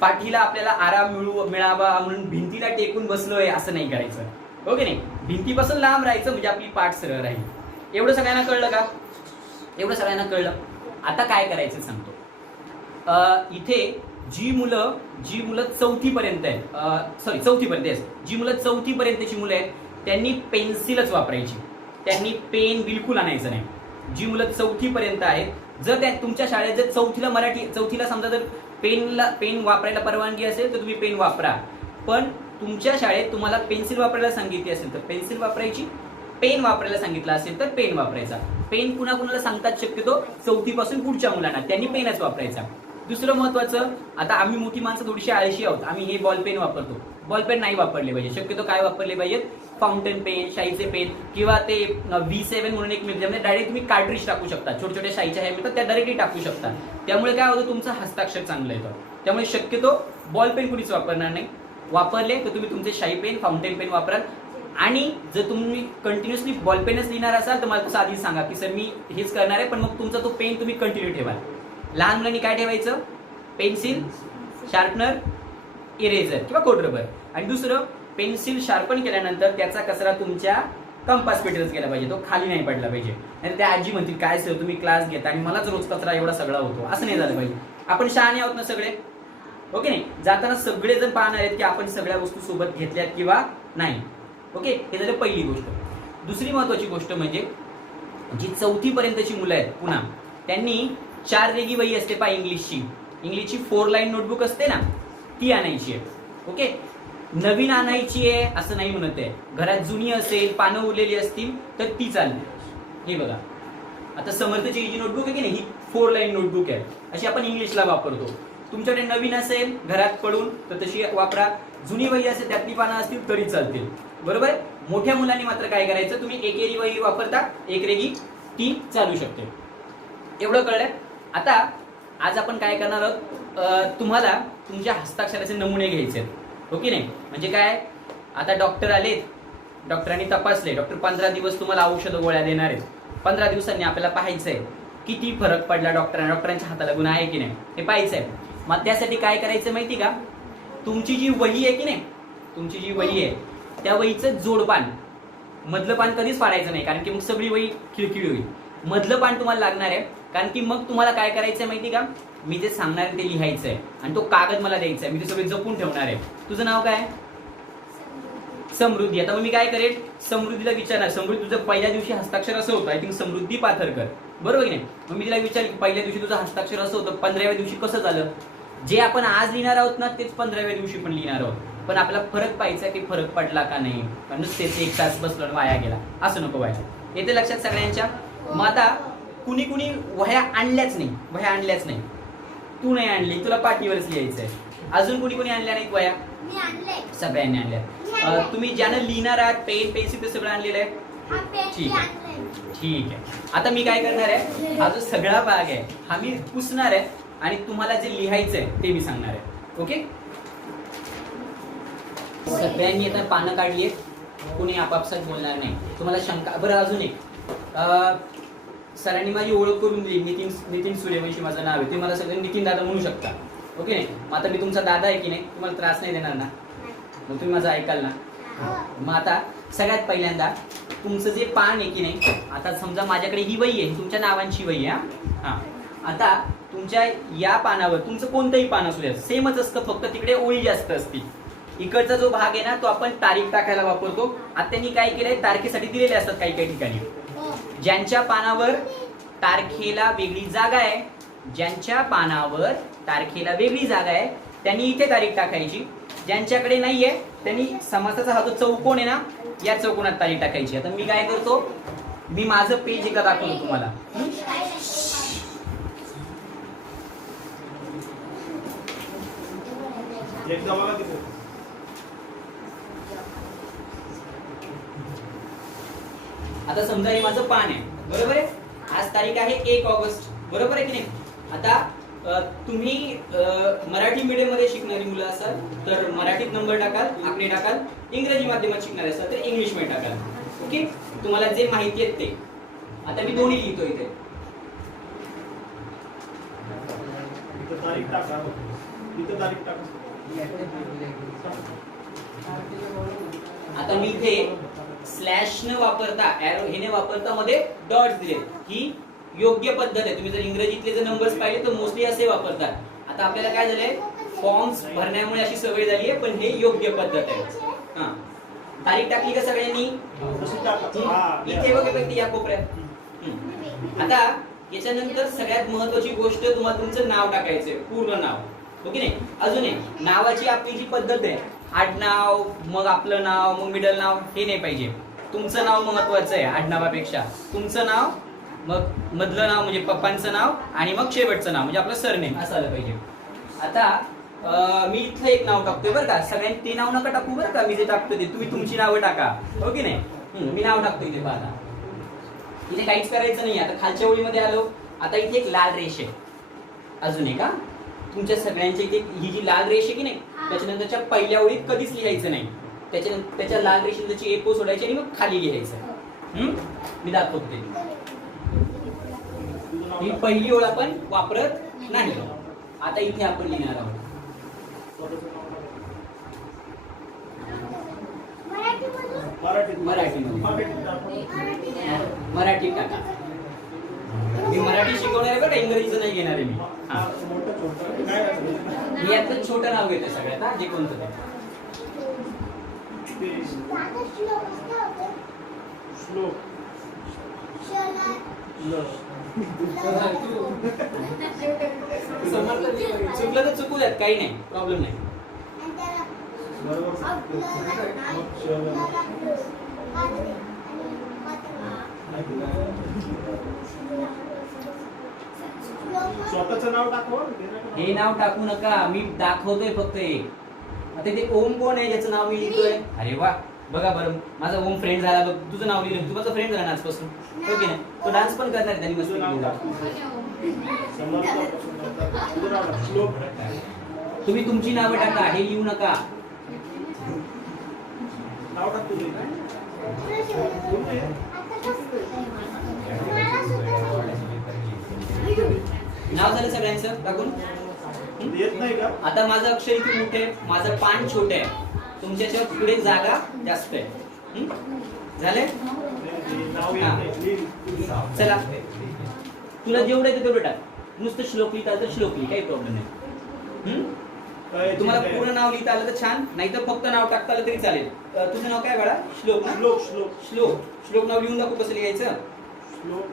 पाठीला आपल्याला आराम मिळावा म्हणून भिंतीला टेकून बसलोय असं नाही करायचं, हो की नाही? भिंतीपासून लांब राहायचं, म्हणजे आपली पाठ सरळ राहील. एवढं सगळ्यांना कळलं का? एवढं सगळ्यांना कळलं. आता काय करायचं सांगतो. इथे जी मुलं चौथीपर्यंत आहेत, जी मुलं चौथीपर्यंतची मुलं आहेत त्यांनी पेन्सिलच वापरायची, त्यांनी पेन बिलकुल आणायचं नाही. जी मुलं चौथीपर्यंत आहेत, जर त्या तुमच्या शाळेत जर चौथीला समजा जर पेन वापरायला परवानगी असेल तर तुम्ही पेन वापरा. पण तुमच्या शाळेत तुम्हाला पेन्सिल वापरायला सांगितली असेल तर पेन्सिल वापरायची, पेन वापरायला सांगितलं असेल तर पेन वापरायचा. पेन कुणाला सांगतात, शक्यतो चौथीपासून पुढच्या मुलांना, त्यांनी पेनच वापरायचा. दुसरं महत्वाचं, आता आम्ही मोठी माणसं थोडीशी आळशी आहोत, आम्ही हे बॉल पेन वापरतो. बॉल पेन नाही वापरले पाहिजे, शक्यतो काय वापरले पाहिजेत, फाउंटेन पेन, शाईचे पेन, किंवा ते V7 म्हणून एक मिळते, म्हणजे डायरेक्ट तुम्ही कार्ट्रिज टाकू शकता. छोट्या शाईच्या ह्या मिळतात त्या डायरेक्टली टाकू शकता. त्यामुळे काय होतं, तुमचं हस्ताक्षर चांगलं येतं. त्यामुळे शक्यतो बॉल पेन कुणीच वापरणार नाही. वापरले तर तुम्ही तुमचे शाई पेन, फाउंटेन पेन वापराल. आणि जर तुम्ही कंटिन्युअसली बॉल पेनच लिहिणार असाल तर मला तसं आधीच सांगा की सर मी हेच करणार आहे, पण मग तुमचा तो पेन तुम्ही कंटिन्यू ठेवा. लहान मुलांनी काय ठेवायचं, पेन्सिल, शार्पनर, इरेझर किंवा कोड रबर. आणि दुसरं, पेन्सिल शार्पन केल्यानंतर त्याचा कचरा तुमच्या कंपास पेटीतच गेला पाहिजे, तो खाली नाही पडला पाहिजे. आणि त्या आजी म्हणतील काय सर तुम्ही क्लास घेता आणि मलाच रोज कचरा एवढा सगळा होतो, असं नाही झालं पाहिजे. आपण शहाणे आहोत ना सगळे, ओके नाही? जाताना सगळेजण पाहणार आहेत की आपण सगळ्या वस्तू सोबत घेतल्यात किंवा नाही. ओके, हे झालं पहिली गोष्ट. दुसरी महत्वाची गोष्ट म्हणजे जी चौथीपर्यंतची मुलं आहेत पुन्हा, त्यांनी 4 रेगी वही असते पहा इंग्लिशची 4 लाईन नोटबुक असते ना, ती आणायची आहे. ओके, नवीन आणायची आहे असं नाही म्हणत आहे. घरात जुनी असेल, पानं उरलेली असतील तर ती चालली. हे बघा, आता समर्थची जी नोटबुक आहे की नाही, ही 4 लाईन नोटबुक आहे, अशी आपण इंग्लिशला वापरतो. तुमच्याकडे नवीन असेल घरात पडून तर तशी वापरा. जुनी वही असेल त्यातली पानं असतील तरी चालतील, बरोबर. मोठ्या मुलांनी मात्र काय करायचं, तुम्ही एकेरी वही वापरता, एक रेगी ती चालू शकते. एवढं कळलंय. आता आज आपण काय करणार आहोत, तुम्हाला तुमच्या हस्ताक्षराचे नमुने घ्यायचे, हो की नाही? म्हणजे काय, आता डॉक्टर आलेत, डॉक्टरांनी तपासले, डॉक्टर 15 दिवस तुम्हाला औषध गोळ्या देणार आहेत. 15 दिवसांनी आपल्याला पाहायचंय किती फरक पडला डॉक्टरांच्या हाताला गुण आहे की नाही हे पाहायचंय. मग त्यासाठी काय करायचं माहिती का, तुमची जी वही आहे की नाही, तुमची जी वही आहे त्या वहीचं जोडपान, मधलं पान कधीच फाडायचं नाही, कारण की मग सगळी वही खिळखिळी होईल. मधलं पान तुम्हाला लागणार आहे, कारण की मग तुम्हाला काय करायचंय माहिती का, मी जे सांगणार आहे ते लिहायचंय आणि तो कागद मला द्यायचा आहे, मी ते सगळे जपून ठेवणार आहे. तुझं नाव काय? समृद्धी. आता मग मी काय करेल, समृद्धीला विचारणार, समृद्धी तुझं पहिल्या दिवशी हस्ताक्षर असं होतं, आय थिंक समृद्धी पाथरकर, बरोबर की नाही? मग मी तिला विचारेल पहिल्या दिवशी तुझं हस्ताक्षर असं होतं, 15व्या दिवशी कसं झालं. जे आपण आज लिहिणार आहोत ना तेच 15व्या दिवशी पण लिहिणार आहोत, पण आपल्याला फरक पाहायचा की फरक पडला का नाही, कारण तेच 1 तास बसलो वाया गेला, असं नको व्हायला. येते लक्षात सगळ्यांच्या? मग आता कुणी कुणी वह्या आणल्याच नाही. तू नाही आणली, तुला पाठीवरच लिहायचंय. अजून कुणी कुणी आणल्या नाहीत वह्या? मी आणले. सगळ्यांनी आणल्या. तुम्ही ज्यानं लिहिणार आहात पेन पेन्सिल ते सगळं आणलेलं आहे? हा पेन ठीक मी आहे. आणले. ठीक आहे. आता मी काय करणार आहे, हा जो सगळा भाग आहे हा मी पुसणार आहे आणि तुम्हाला जे लिहायचंय ते मी सांगणार आहे. ओके? सगळ्यांनी आता पानं काढली आहेत, कोणी आपापसात बोलणार नाही. तुम्हाला शंका, बरं अजून एक, सरांनी माझी ओळख करून दिली. नितीन सूर्यवंशी माझं नाव आहे. तुम्ही मला सगळे नितीन दादा म्हणू शकता. ओके नाही? मग आता मी तुमचा दादा आहे की नाही, तुम्हाला त्रास नाही देणार ना? मग तुम्ही माझं ऐकाल ना? मग आता सगळ्यात पहिल्यांदा तुमचं जे पान आहे की नाही, आता समजा माझ्याकडे ही वही आहे, तुमच्या नावांची वही आहे. हा, आता तुमच्या या पानावर तुमचं कोणतंही पान असू द्या, सेमच असतं, फक्त तिकडे ओळी जास्त असतील. इकडचा जो भाग आहे ना तो आपण तारीख टाकायला वापरतो. आता त्यांनी काय केलंय, तारखेसाठी दिलेले असतात काही काही ठिकाणी. ज्यांच्या पानावर तारखेला वेगळी जागा आहे, त्यांनी इथे तारीख टाकायची. ज्यांच्याकडे नाहीये त्यांनी समासाचा हा जो चौकोन आहे ना, या चौकोनात तारीख टाकायची. आता मी काय करतो, मी माझं पेज एका दाखवतो तुम्हाला. एकदा बघा तिथे. आता समजा हे माझं पान आहे, बरोबर आहे. आज तारीख आहे 1 ऑगस्ट, बरोबर आहे की नाही. आता तुम्ही मराठी मीडियम मध्ये शिकणारी मुलं असाल तर मराठीत नंबर टाकाल, आकडे टाकाल. इंग्रजी माध्यमात शिकणारे असाल तर इंग्लिश मध्ये टाकाल. ओके, तुम्हाला जे माहिती आहे ते. आता मी दोन्ही लिहितो इथे. इथं तारीख टाका. इथं तारीख टाका. आता मी इथे स्लॅश न वापरता, एरो हे न वापरता मध्ये डॉट्स दिले. ही योग्य पद्धत आहे. तुम्ही जर इंग्रजीतले जर नंबर्स पाहिले तर मोस्टली असे वापरतात. आता आपल्याला काय झालंय, फॉर्म्स भरण्यामुळे अशी सवय झाली आहे, पण हे योग्य पद्धत आहे. हा, तारीख टाकली का सगळ्यांनी? इथे बघा व्यक्ती या कोपऱ्यात. आता याच्यानंतर सगळ्यात महत्वाची गोष्ट, तुम्हाला तुमचं नाव टाकायचंय, पूर्ण नाव. ओके नाही? अजून एक, नावाची आपली जी पद्धत आहे, आडनाव, मग आपलं नाव, मग मिडल नाव, हे नाही पाहिजे. तुमचं नाव महत्वाचं आहे आडनावापेक्षा. तुमचं नाव, मग मधलं नाव म्हणजे पप्पांचं नाव, आणि मग शेवटचं नाव म्हणजे आपलं सरनेम असं आलं पाहिजे. आता मी इथलं एक नाव टाकतोय बरं का. सगळ्यांनी ते नाव नका टाकू बरं का. मी जे टाकतो ते तुम्ही तुमची नावं टाका. हो की नाही? मी नाव टाकतो इथे. पाहा, इथे काहीच करायचं नाही. आता खालच्या ओळीमध्ये आलो. आता इथे एक लाल रेष आहे. अजून एक, हा, तुमच्या सगळ्यांच्या इथे ही जी लाल रेष आहे की नाही, त्याच्यानंतरच्या पहिल्या ओळीत कधीच लिहायचं नाही. त्याच्या लाल रेषेची एक सोडायची आणि मग खाली लिहायचं. मी दाखवते. ही पहिली ओळ आपण वापरत नाही. आता इथे आपण लिहिणार आहोत. मराठी टाका. मी मराठी शिकवणार आहे बरं, इंग्रजीचं नाही घेणार आहे मी. मी यातलं छोटं नाव घेतोय सगळ्यात, हा, जे कोणतं ते. चुकलं तर चुकू द्यात, काही नाही, प्रॉब्लेम नाही. स्वतःचं नाव टाकवा. हे नाव टाकू नका, मी दाखवतोय फक्त एक. आता ते ओम कोण आहे ज्याचं नाव मी लिहितोय? अरे वा, बघा बरं, माझा ओम फ्रेंड झाला बघ. तुझं नाव लिहिलं, तू माझा फ्रेंड झाला आजपासून. हो की नाही? तो डान्स पण करणार त्यांनी मस्त. तुम्ही तुमची नावं टाका, हे लिहू नका. नाव टाक तुझं. नाव झालं सगळ्यांचं टाकून? येत नाही का? आता माझं अक्षर इथे मोठे आहे, माझं पान छोटे आहे, तुमच्याच्या पुढे जागा जास्त आहे. झाले? चला, तुला जेवढं येतं तेवढं टाक. नुसतं श्लोक लिहिता आलं तर श्लोक लिही, काही प्रॉब्लेम नाही. तुम्हाला पूर्ण नाव लिहिता आलं तर छान, नाही तर फक्त नाव टाकता आलं तरी चालेल. तुझं नाव काय बाळा? श्लोक ना? श्लोक श्लोक श्लोक. श्लोक नाव लिहून दाखवू कसं लिहायचं. श्लोक.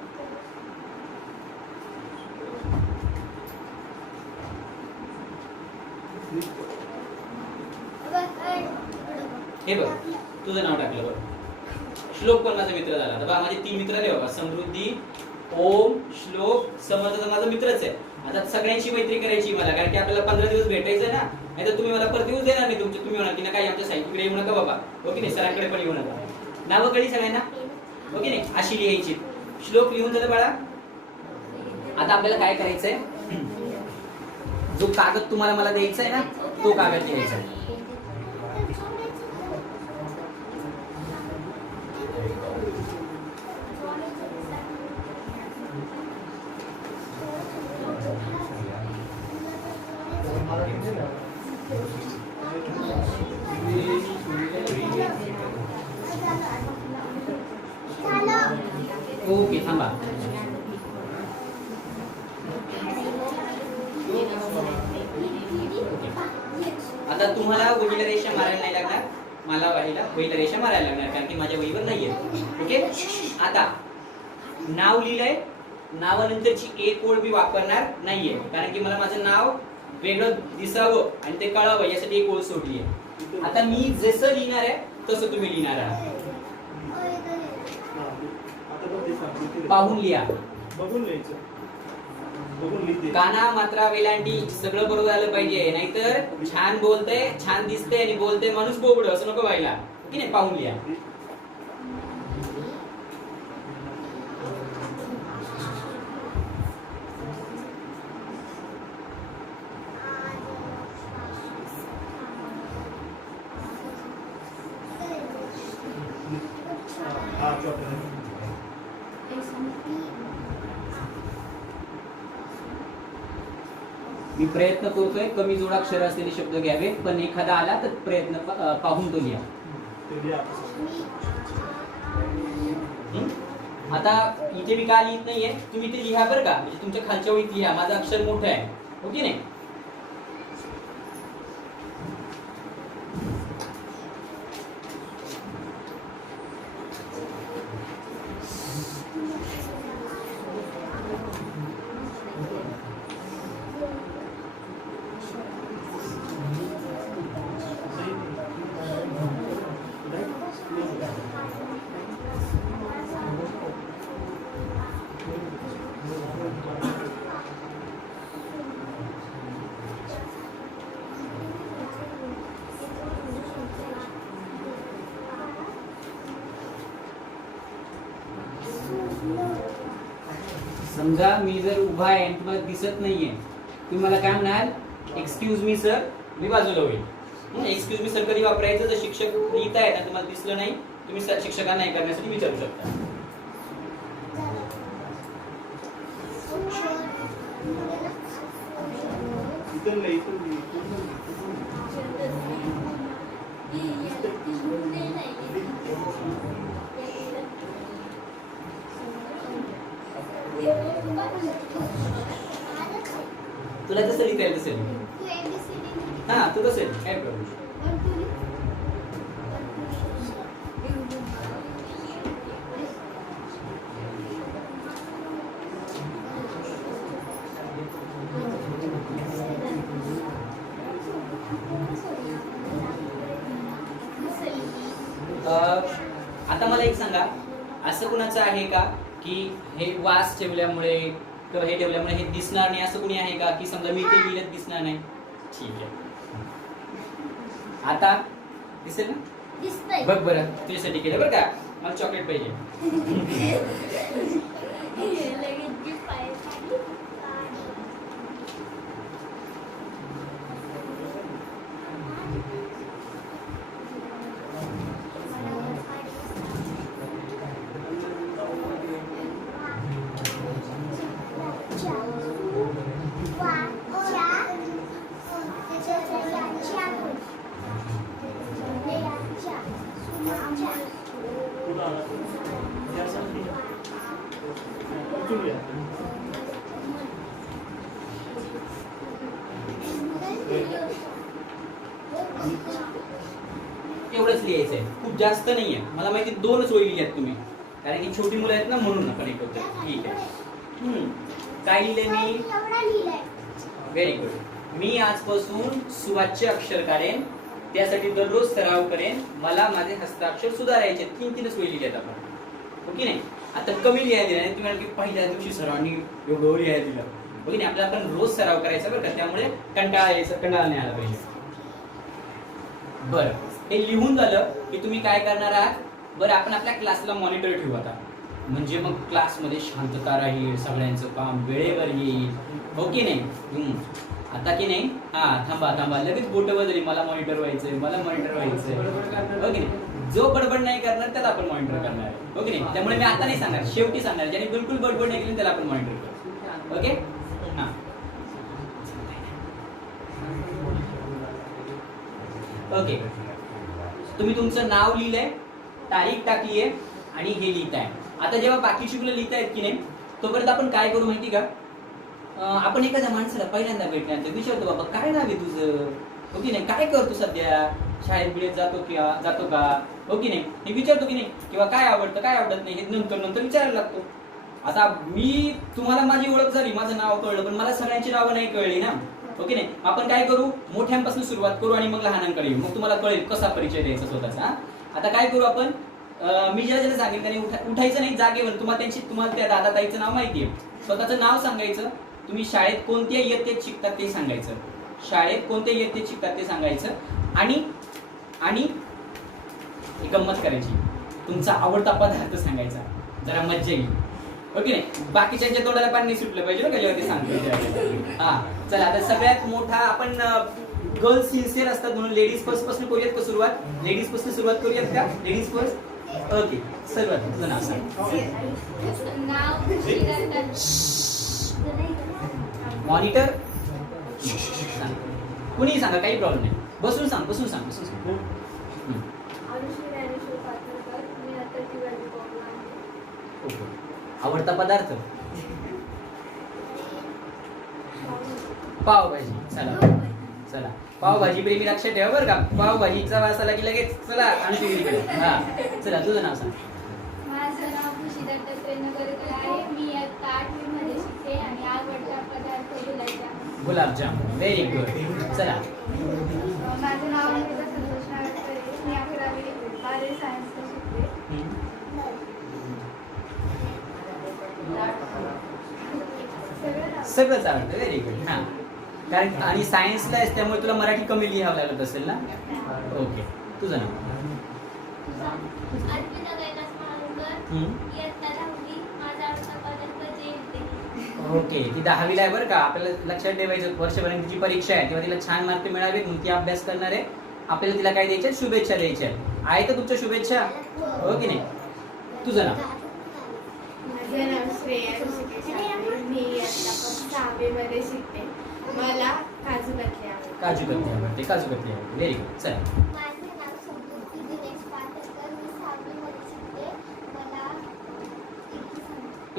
हे बघ, तुझं नाव टाकलं बघ. श्लोक पण माझा मित्र झाला. आता बघा, माझे 3 मित्र आले बाबा. समृद्धी, ओम, श्लोक, समर्थ तर माझा मित्रच आहे. आता सगळ्यांची मैत्री करायची मला, कारण की आपल्याला 15 दिवस भेटायचं ना. नाही तर तुम्ही मला परत येऊच देणार नाही. तुम्ही म्हणाल की ना काय आमच्या साहित्याकडे येऊ नका बाबा, ओके नाही, सरांकडे पण येऊ नका. नावं कळली सगळ्यांना, ओके नाही, अशी लिहायची. श्लोक लिहून झालं बाळा. आता आपल्याला काय करायचंय, जो कागद तुम्हाला मला द्यायचा आहे ना, तो कागद लिहायचा आहे. ओके, थांबा. आता तुम्हाला वहीला रेषा मारायला नाही लागणार, मला वहीला रेषा मारायला लागणार, कारण की माझ्या वहीवर नाहीये. ओके. आता नाव लिहिलंय, नावानंतरची एक ओळ मी वापरणार नाहीये, कारण की मला माझं नाव वेगळं दिसावं आणि ते कळावं यासाठी एक ओळ सोडली आहे. आता मी जसं लिहिणार आहे तसं तुम्ही लिहिणार आहात. पाहून लिहा, बघून लिहायचं, बघून लिहिते. काना, मात्रा, वेलांटी सगळं बरोबर आलं पाहिजे, नाहीतर छान बोलतंय, छान दिसतंय आणि बोलतंय माणूस बोबड असं नको व्हायला, की नाही. पाहून लिहा. हा, चॉकलेट. मी प्रयत्न करतोय कमी जोडाक्षर असलेले शब्द घ्यावे, पण एखादा आला तर प्रयत्न पाहून तो लिहा. ते लिहा. आता इथे मी का लिहित नाहीये, तुम्ही ते लिहा बरं का, म्हणजे तुमच्या खालच्या ओळीत लिहा. माझं अक्षर मोठं आहे, ओके नाही. समजा मी जर उभा आहे आणि तुम्हाला दिसत नाहीये, तुम्ही मला काय म्हणाल, एक्सक्यूज मी सर, मी बाजूला होईल. एक्सक्यूज मी सर कधी वापरायचं, जर शिक्षक लिहिताय ना तुम्हाला दिसलं नाही, तुम्ही शिक्षकांना हे करण्यासाठी विचारू शकता. इथं नाही, इथं नाही. तुला तसं लिहिता येईल तसं लिह. हा, तू तसं लिह, काय प्रॉब्लेम. आता मला एक सांगा, असं कुणाचं आहे का की हे वास ठेवल्यामुळे किंवा हे ठेवल्यामुळे हे दिसणार नाही, असं कुणी आहे का की समजा मी ते लिहिलं दिसणार नाही. ठीक आहे, आता दिसेल ना, बघ बरं, तुझ्यासाठी केलं बरं का. मला चॉकलेट पाहिजे. एवढंच लिहायचंय, खूप जास्त नाहीये. मला माहिती 2च ओळी लिहिल्यात तुम्ही, कारण की छोटी मुलं आहेत ना म्हणून आपण एक होतं. ठीक आहे. काय लिहिलंय मी? Very good. मी आजपासून सुवाच्य अक्षर काढेन, त्यासाठी दररोज सराव करेन. मला माझे हस्ताक्षर सुधारायचे. 3-3च ओळी लिहिल्यात आपण, ओके नाही. आता कमी लिहायला दिलं नाही तुम्ही म्हणाल की पहिल्या दिवशी सरांनी एवढं लिहायला दिलं बघ आपल्याला आपण रोज सराव करायचा बरं का त्यामुळे कंटाळा नाही आला पाहिजे. बरं हे लिहून झालं की तुम्ही काय करणार आहात. बरं आपण आपल्या क्लासला मॉनिटर ठेवू आता म्हणजे मग क्लासमध्ये शांतता राहील सगळ्यांचं काम वेळेवर येईल हो की नाही. आता की नाही थांबा लगेच बोट बदलली मला मॉनिटर व्हायचंय हो की नाही. जो बडबड नाही करणार त्याला आपण मॉनिटर करणार आहे हो की नाही. त्यामुळे मी आता नाही सांगणार शेवटी सांगणार ज्याने बिलकुल बडबड नाही केली त्याला आपण मॉनिटर करू ओके. हा ओके तुम्ही तुमचं नाव लिहिलंय तारीख टाकली आहे आणि हे लिहिताय. आता जेव्हा बाकी शुल्क लिहितायत की नाही तोपर्यंत आपण काय करू माहिती का आपण एखाद्या माणसाला पहिल्यांदा भेटल्यानंतर विचारतो बाबा काय नाव आहे तुझं हो की नाही काय करतो सध्या शाळेत बिळेत जातो का हो की नाही हे विचारतो की नाही किंवा काय आवडतं काय आवडत नाही हे नंतर विचारायला लागतो. आता मी तुम्हाला माझी ओळख झाली माझं नाव कळलं पण मला सगळ्यांची नावं नाही कळली ना ओके नाही. आपण काय करू मोठ्यांपासून सुरुवात करू आणि मग लहानांकडे येऊ मग तुम्हाला कळेल कसा परिचय द्यायचा स्वतःचा. आता काय करू आपण मी ज्याला सांगेन त्याने उठायचं नाही जागेवर तुम्हाला त्या दादा ताईचं नाव माहिती आहे स्वतःचं नाव सांगायचं. तुम्ही शाळेत कोणत्या इयत्तेत शिकतात ते सांगायचं शाळेत कोणत्या इयत्तेत शिकतात ते सांगायचं आणि एक गंमत करायची तुमचा आवडता पदार्थ सांगायचा जरा मज्जा येईल ओके नाही. बाकीच्या तोंडाला पाणी सुटलं पाहिजे ना जेव्हा ते सांगतो. हा चला आता सगळ्यात मोठा आपण गर्ल्स सिन्सिअर असतात म्हणून लेडीज फर्स्ट पासून करूयात का सुरुवात लेडीज पासून सुरुवात करूयात का लेडीज फर्स्ट ओके. सर्वात तुझं नाव सांग. मॉनिटर कुणी सांगा काही प्रॉब्लेम नाही बसून सांग. आवडता पदार्थ पावभाजी. चला पावभाजी प्रेमी लक्षात ठेवा बरं का पावभाजीचा वास आला की लगेच चला आणखी हा चला तुझं नाव सांग. माझं नाव खुशी दत्तात्रय नगरकर आहे. मी इयत्ता 8वी मध्ये शिकते आणि आवडता पदार्थ गुलाबजाम. Very good. चला माझं नाव अमृता संतोष नागरकर आहे. मी 11वी बारावी सायन्सला शिकते. सगळंच आवडतं व्हेरी गुड. हा कारण आणि सायन्सला आहेस त्यामुळे तुला मराठी कमी लिहावं लागत असेल ना ओके. तुझं नाव अर्पिता कैलास महाळुंकर. इयत्ता 10वी. माझा आवडता पदार्थ जेवते. ओके ती 10वीला आहे बरं का आपल्याला लक्षात ठेवायचं वर्षभरात तिची परीक्षा आहे तेव्हा तिला छान मार्क मिळावे म्हणून ती अभ्यास करणार आहे. आपल्याला तिला काय द्यायच्या शुभेच्छा द्यायच्या आहे तर तुमच्या शुभेच्छा हो की नाही. तुझं नाव माझं नाव श्रेया ऋषिकेश आहे. मी इयत्ता 6वी मध्ये शिकते. मला काजू कतली आवडते. काजू कतली आवडते व्हेरी गुड. चला माझे नाव समृद्धी दिनेश पाटकर. मी 6वी मध्ये शिकते. मला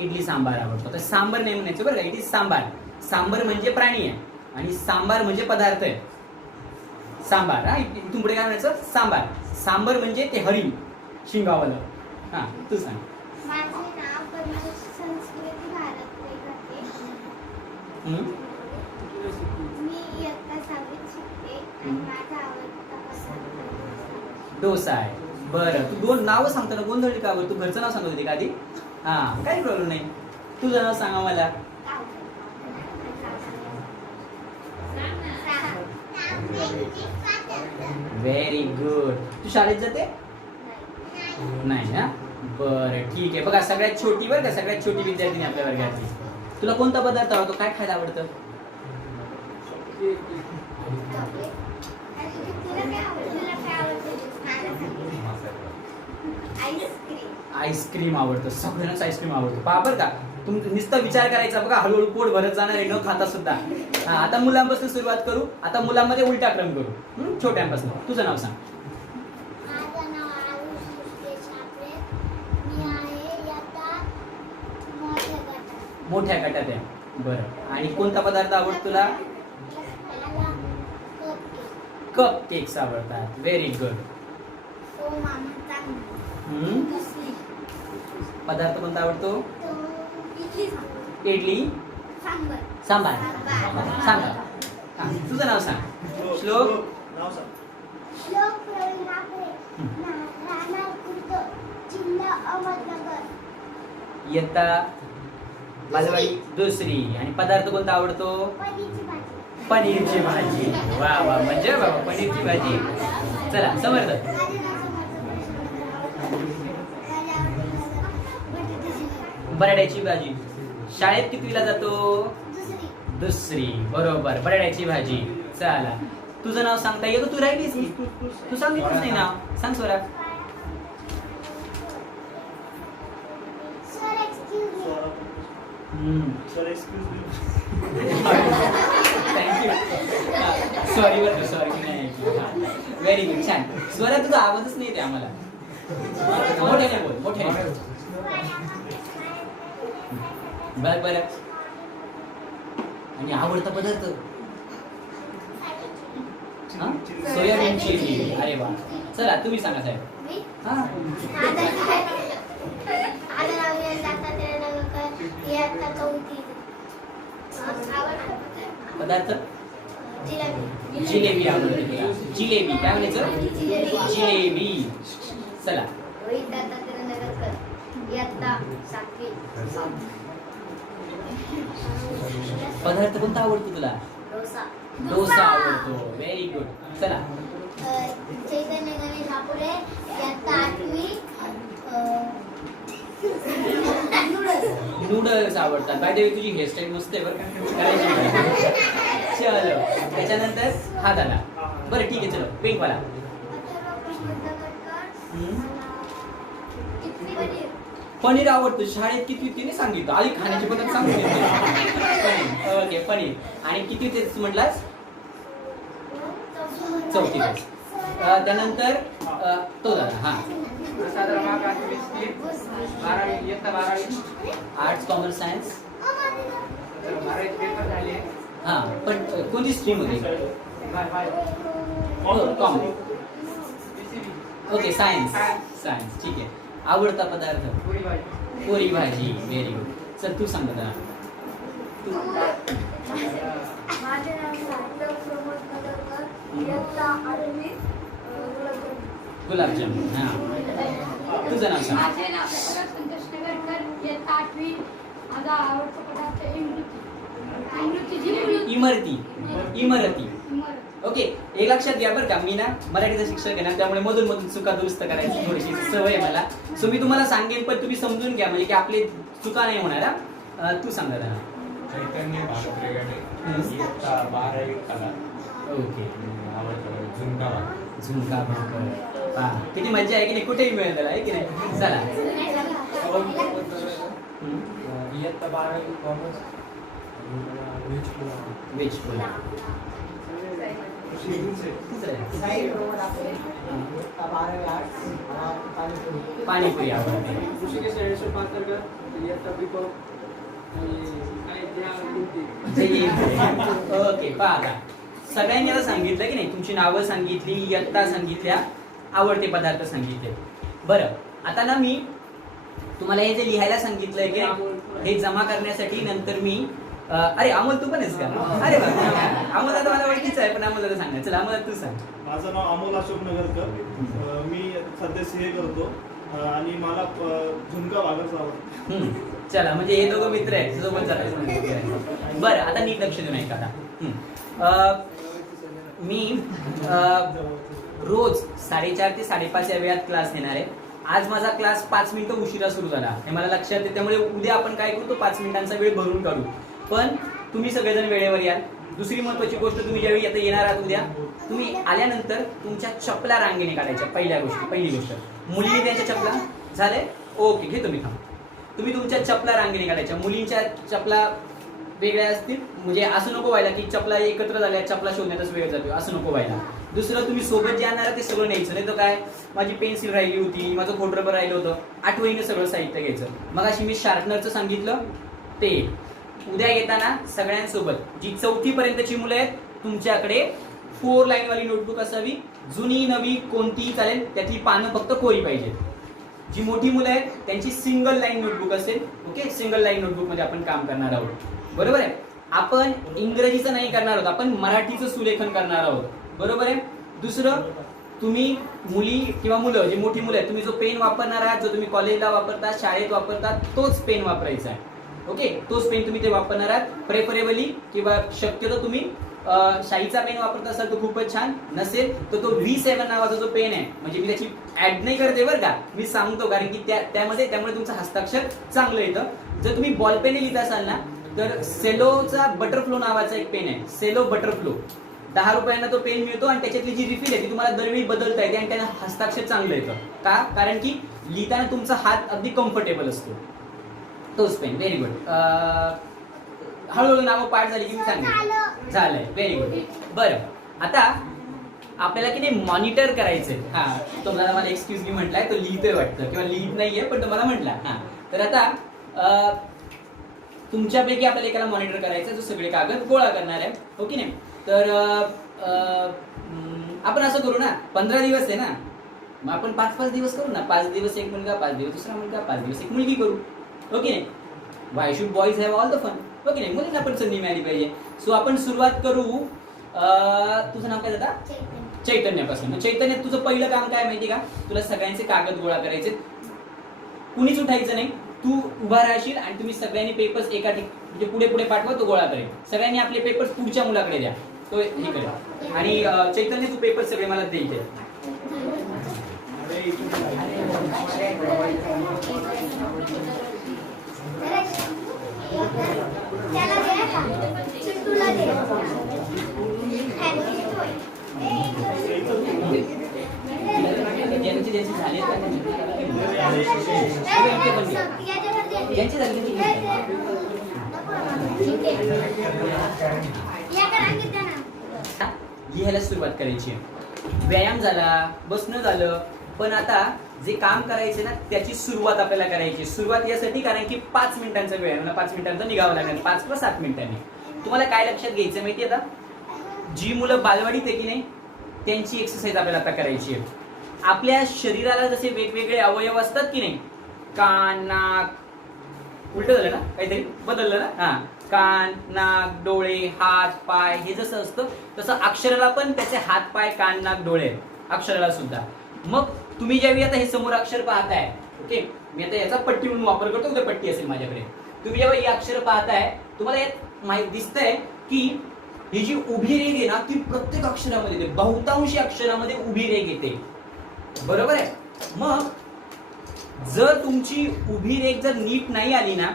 इडली सांबार आवडतो. तर सांबार नाही म्हणायचं बरं का इट इज सांबार. सांबार म्हणजे प्राणी आहे आणि सांबार म्हणजे पदार्थ आहे. सांबार हा इथून पुढे काय म्हणायचं सांबार म्हणजे ते हरिण शिंगावालं. हा तू सांग. माझे नाव परमेश्वर संस्कृती भारत. मी इयत्ता 6वीत शिकते आणि माझा आवडता पदार्थ डोसा आहे. बरं तू दोन नावं सांगताना गोंधळली का बरं तू घरचं नाव सांगत होती का आधी हा काही प्रॉब्लेम नाही. तुझं नाव सांगा मला. Very good. तू शाळेत जाते नाही ना बरं ठीक आहे. बघा सगळ्यात छोटी बरं का सगळ्यात छोटी विद्यार्थी आपल्या वर्गातली. तुला कोणता पदार्थ आवडतो काय खायला आवडतं. आईस्क्रीम आवडतं. सगळ्यांनाच आईस्क्रीम आवडतो पहा बरं का तुम्ही नुसता विचार करायचा बघा हळूहळू पोट भरत जाणार आहे न खाता सुद्धा. हा आता मुलांपासून सुरुवात करू. आता मुलांमध्ये उलटा क्रम करू छोट्यांपासून. तुझं नाव सांग. माझं नाव आरुष ऋषिकेश ठाकरे. मी आहे इयत्ता मोठ्या गटात आहे बरं. आणि कोणता पदार्थ आवडतो तुला. कप केक्स आवडतात. Very good. पदार्थ कोणता आवडतो. इडली सांबार. तुझं नाव सांग. श्लोक. नाव सांग. श्लोक प्रवीण राहणार खुर्द जिल्हा अहमदनगर. इयत्ता बालवाडी दुसरी. आणि पदार्थ कोणता आवडतो? पनीरची भाजी. वा वा, म्हणजे बाबा पनीरची भाजी. चला समर्थ. बटाट्याची भाजी. शाळेत कितवीला जातो? दुसरी. बरोबर, बटाट्याची भाजी. चला, तुझं नाव सांगता येतं? तू राहिलीस की तू सांगितलंच नाही नाव. सांग Swara. Sir excuse me. Thank you. Sorry बरं, सॉरी नाही. व्हेरी गुड, छान. स्वरा तुझा आवाजच नाही येते आम्हाला. मोठ्याने बोल, मोठ्याने. बर बर. आणि आवडता पदार्थ? Soybean chilli. अरे वा. चला तुम्ही सांगा साहेब. हा. पदार्थ? जिलेबी आवडते तुला? जिलेबी काय म्हणायचं? जिलेबी. चला. पदार्थ कोणता आवडतो तुला? डोसा आवडतो. Very good. चला. चैतन्य गणेश हापुरे इयत्ता 8वी नूडल्स आवडतात. बाय द वे तुझी हेअरस्टाईल मस्त आहे बरं का, करायची नाही. चलो, त्याच्यानंतर हा झाला. बरं ठीक आहे, चलो पिंकवाला. पनीर आवडतं. शाळेत किती तिने सांगितलं? आधी खाण्याची पद्धत सांगून पनीर. ओके, पनीर. आणि किती तेच म्हटलास? चौथी. त्यानंतर तो झाला. हा. Arts, commerce, science. हा, पण कोणती स्ट्रीम होती? कॉमर्स. Okay, science. सायन्स, ठीक आहे. आवडता पदार्थ? पुरी भाजी. Very good. चल तू सांग जरा. माझे नाव प्रमोद नगरकर इयत्ता 8वी गुलाबजामुन. हा, तुझं नाव सांग. माझे नाव संतोष नगरकर इयत्ता 8वी. माझा आवडता पदार्थ इमरती. इमरती. ओके, एक लक्षात घ्या बरं का, मी ना मराठीचा शिक्षक आहे ना, त्यामुळे मधून मधून चुका दुरुस्त करायची थोडीशी सवय आहे मला. सो मी तुम्हाला सांगेन, पण तुम्ही समजून घ्या म्हणजे की आपले चुका नाही होणार. तू सांग दादा. चैतन्य भाकरेगडे इयत्ता 12वी कला. ओके. झुणका झुणका भाकर. हा, किती मजा आहे की नाही, कुठेही मिळेल त्याला, आहे की नाही. चला. इयत्ता 12वी कॉमर्स. व्हेज पुलाव. पाणीपुरी आवडते. ओके, पहा आता सगळ्यांनी आता सांगितलं की नाही, तुमची नावं सांगितली, इयत्ता सांगितल्या, आवडते पदार्थ सांगितले. बरं, आता ना मी तुम्हाला हे जे लिहायला सांगितलंय की हे जमा करण्यासाठी नंतर मी अरे अमोल तू पण आहेस का? अरे बाबा, अमोल आता मला ओळखीचं आहे, पण अमोल सांगा. चला अमोल तू सांग. माझं नाव अमोल अशोक नगरकर. मी सध्या सीए करतो आणि मला झुणका भाकरच आवडतो. चला, म्हणजे हे दोघं मित्र आहेत, सोबत चालायचं. बरं, आता नीट लक्ष देऊन ऐका आता. मी रोज 4:30 ते 5:30 या वेळात क्लास देणार आहे. आज माझा क्लास 5 मिनिटं उशिरा सुरू झाला, हे मला लक्षात आहे. त्यामुळे उद्या आपण काय करू, तो 5 मिनिटांचा वेळ भरून काढू. पण तुम्ही सगळेजण वेळेवर याल. दुसरी महत्वाची गोष्ट, तुम्ही ज्यावेळी आता येणार आहात उद्या, तुम्ही आल्यानंतर तुमच्या चपला रांगेने काढायच्या. पहिली गोष्ट मुलींनी त्यांच्या चपला झाले. ओके, घेतो मी. तुम्ही तुमच्या चपला रांगेने काढायच्या. मुलींच्या चपला वेगळ्या असतील, म्हणजे असं नको व्हायला की चपला एकत्र झाल्या, चपला शोधण्यातच वेळ जातो, असं नको व्हायला. दुसरं, तुम्ही सोबत जे आणणार ते सगळं न्यायचं. नाही तर काय, माझी पेन्सिल राहिली होती, माझं खोडरबर राहिलं होतं, आठवणीनं सगळं साहित्य घ्यायचं. मग अशी मी शार्पनरचं सांगितलं ते. उद्या येताना सगळ्यांसोबत जी 4थी पर्यंतची मुलं आहेत, तुमच्याकडे 4 लाईन वाली नोटबुक असावी. जुनी नवी कोणतीही चालेल, त्यातली पानं फक्त कोरी पाहिजेत. जी मोठी मुलं आहेत त्यांची सिंगल लाईन नोटबुक असेल. ओके, सिंगल लाईन नोटबुक मध्ये आपण काम करणार आहोत. बरोबर आहे. आपण इंग्रजीचं नाही करणार आहोत, आपण मराठीचं सुलेखन करणार आहोत. बरोबर आहे. दुसरं, तुम्ही मुली किंवा मुलं, जी मोठी मुलं आहेत, तुम्ही जो पेन वापरणार आहात, जो तुम्ही कॉलेजला वापरता, शाळेत वापरता, तोच पेन वापरायचा आहे. ओके, तोच पेन तुम्ही ते वापरणार आहात प्रेफरेबली, किंवा शक्यतो तुम्ही शाईचा पेन वापरत असाल तर खूपच छान, नसेल तर तो V7 नावाचा जो पेन आहे, म्हणजे मी त्याची ऍड नाही करते बरं का, मी सांगतो, कारण की त्यामुळे तुमचं हस्ताक्षर चांगलं येतं. जर तुम्ही बॉल पेन लिहित असाल ना, तर सेलोचा बटरफ्लो नावाचा एक पेन आहे, सेलो बटरफ्लो. 10 रुपयांना तो पेन मिळतो आणि त्याच्यातली जी रिफिल आहे ती तुम्हाला दरवेळी बदलता येते आणि त्यानं हस्ताक्षर चांगलं येतं. का? कारण की लिहिताना तुमचा हात अगदी कम्फर्टेबल असतो. तोच पेन. Very good. हळूहळू नावं पाठ झाली की मी सांगेन. झालंय. Very good. बरं, आता आपल्याला की नाही मॉनिटर करायचंय. हा, तुम्हाला मला एक्सक्यूज मी म्हटलाय, तो लिहितोय वाटतं किंवा लिहित नाहीये, पण तुम्हाला म्हटला. हा, तर आता तुमच्यापैकी आपल्याला एकाला मॉनिटर करायचं जो सगळे कागद गोळा करणार आहे. हो की नाही? तर आपण असं करू ना, 15 दिवस आहे ना, मग आपण 5-5 दिवस करू ना. 5 दिवस एक मुलगा, 5 दिवस दुसरा मुलगा, 5 दिवस एक मुलगी करू. हो की नाही? Why should boys have all the fun? हो की नाही? मुलींना पण संधी मिळाली पाहिजे. सो आपण सुरुवात करू. तुझं नाव काय दादा? चैतन्यापासून. मग चैतन्य, तुझं पहिलं काम काय माहिती का? तुला सगळ्यांचे कागद गोळा करायचे, कुणीच उठायचं नाही. तू उभा राहशील आणि तुम्ही सगळ्यांनी पेपर्स एका म्हणजे पुढे पुढे पाठवा, तो गोळा करेल. सगळ्यांनी आपले पेपर्स पुढच्या मुलाकडे द्या, तो हे करेल. आणि चैतन्य, तू पेपर सगळे मला द्यायचे. ज्यांची ज्यांची झाली ज्यांची झाली लिहायला सुरुवात करायची. व्यायाम झाला, बसणं झालं, पण आता जे काम करायचे ना त्याची सुरुवात आपल्याला करायची. सुरुवात यासाठी कारण की 5 मिनिटांचा वेळ आहे, मला 5 मिनिटांचा निघावं लागेल. 5 + 7 मिनिटांनी. तुम्हाला काय लक्षात घ्यायचं माहिती आहे? आता जी मुलं बालवाडीत आहे की नाही, त्यांची एक्सरसाइज आपल्याला आता करायची आहे. आपल्या शरीराला जसे वेगवेगळे अवयव असतात की नाही, कान, नाक, उलट झालं ना, काहीतरी बदललं ना, हा, कान, नाक, डोळे, हात, पाय, हे जसं असतं तसं अक्षराला पण त्याचे हात, पाय, कान, नाक, डोळे अक्षराला सुद्धा. मग तुम्ही ज्यावेळी आता हे समोर अक्षर पाहताय, ओके, मी आता याचा पट्टी म्हणून वापर करतो, उद्या पट्टी असेल माझ्याकडे. तुम्ही जेव्हा ही अक्षर पाहताय, तुम्हाला यात माहिती दिसतंय की ही जी उभी रेघ आहे ना, ती प्रत्येक अक्षरामध्ये येते. बहुतांशी अक्षरामध्ये उभी रेघ येते, बरोबर आहे? मग जर तुमची उभी रेघ जर नीट नाही आली ना,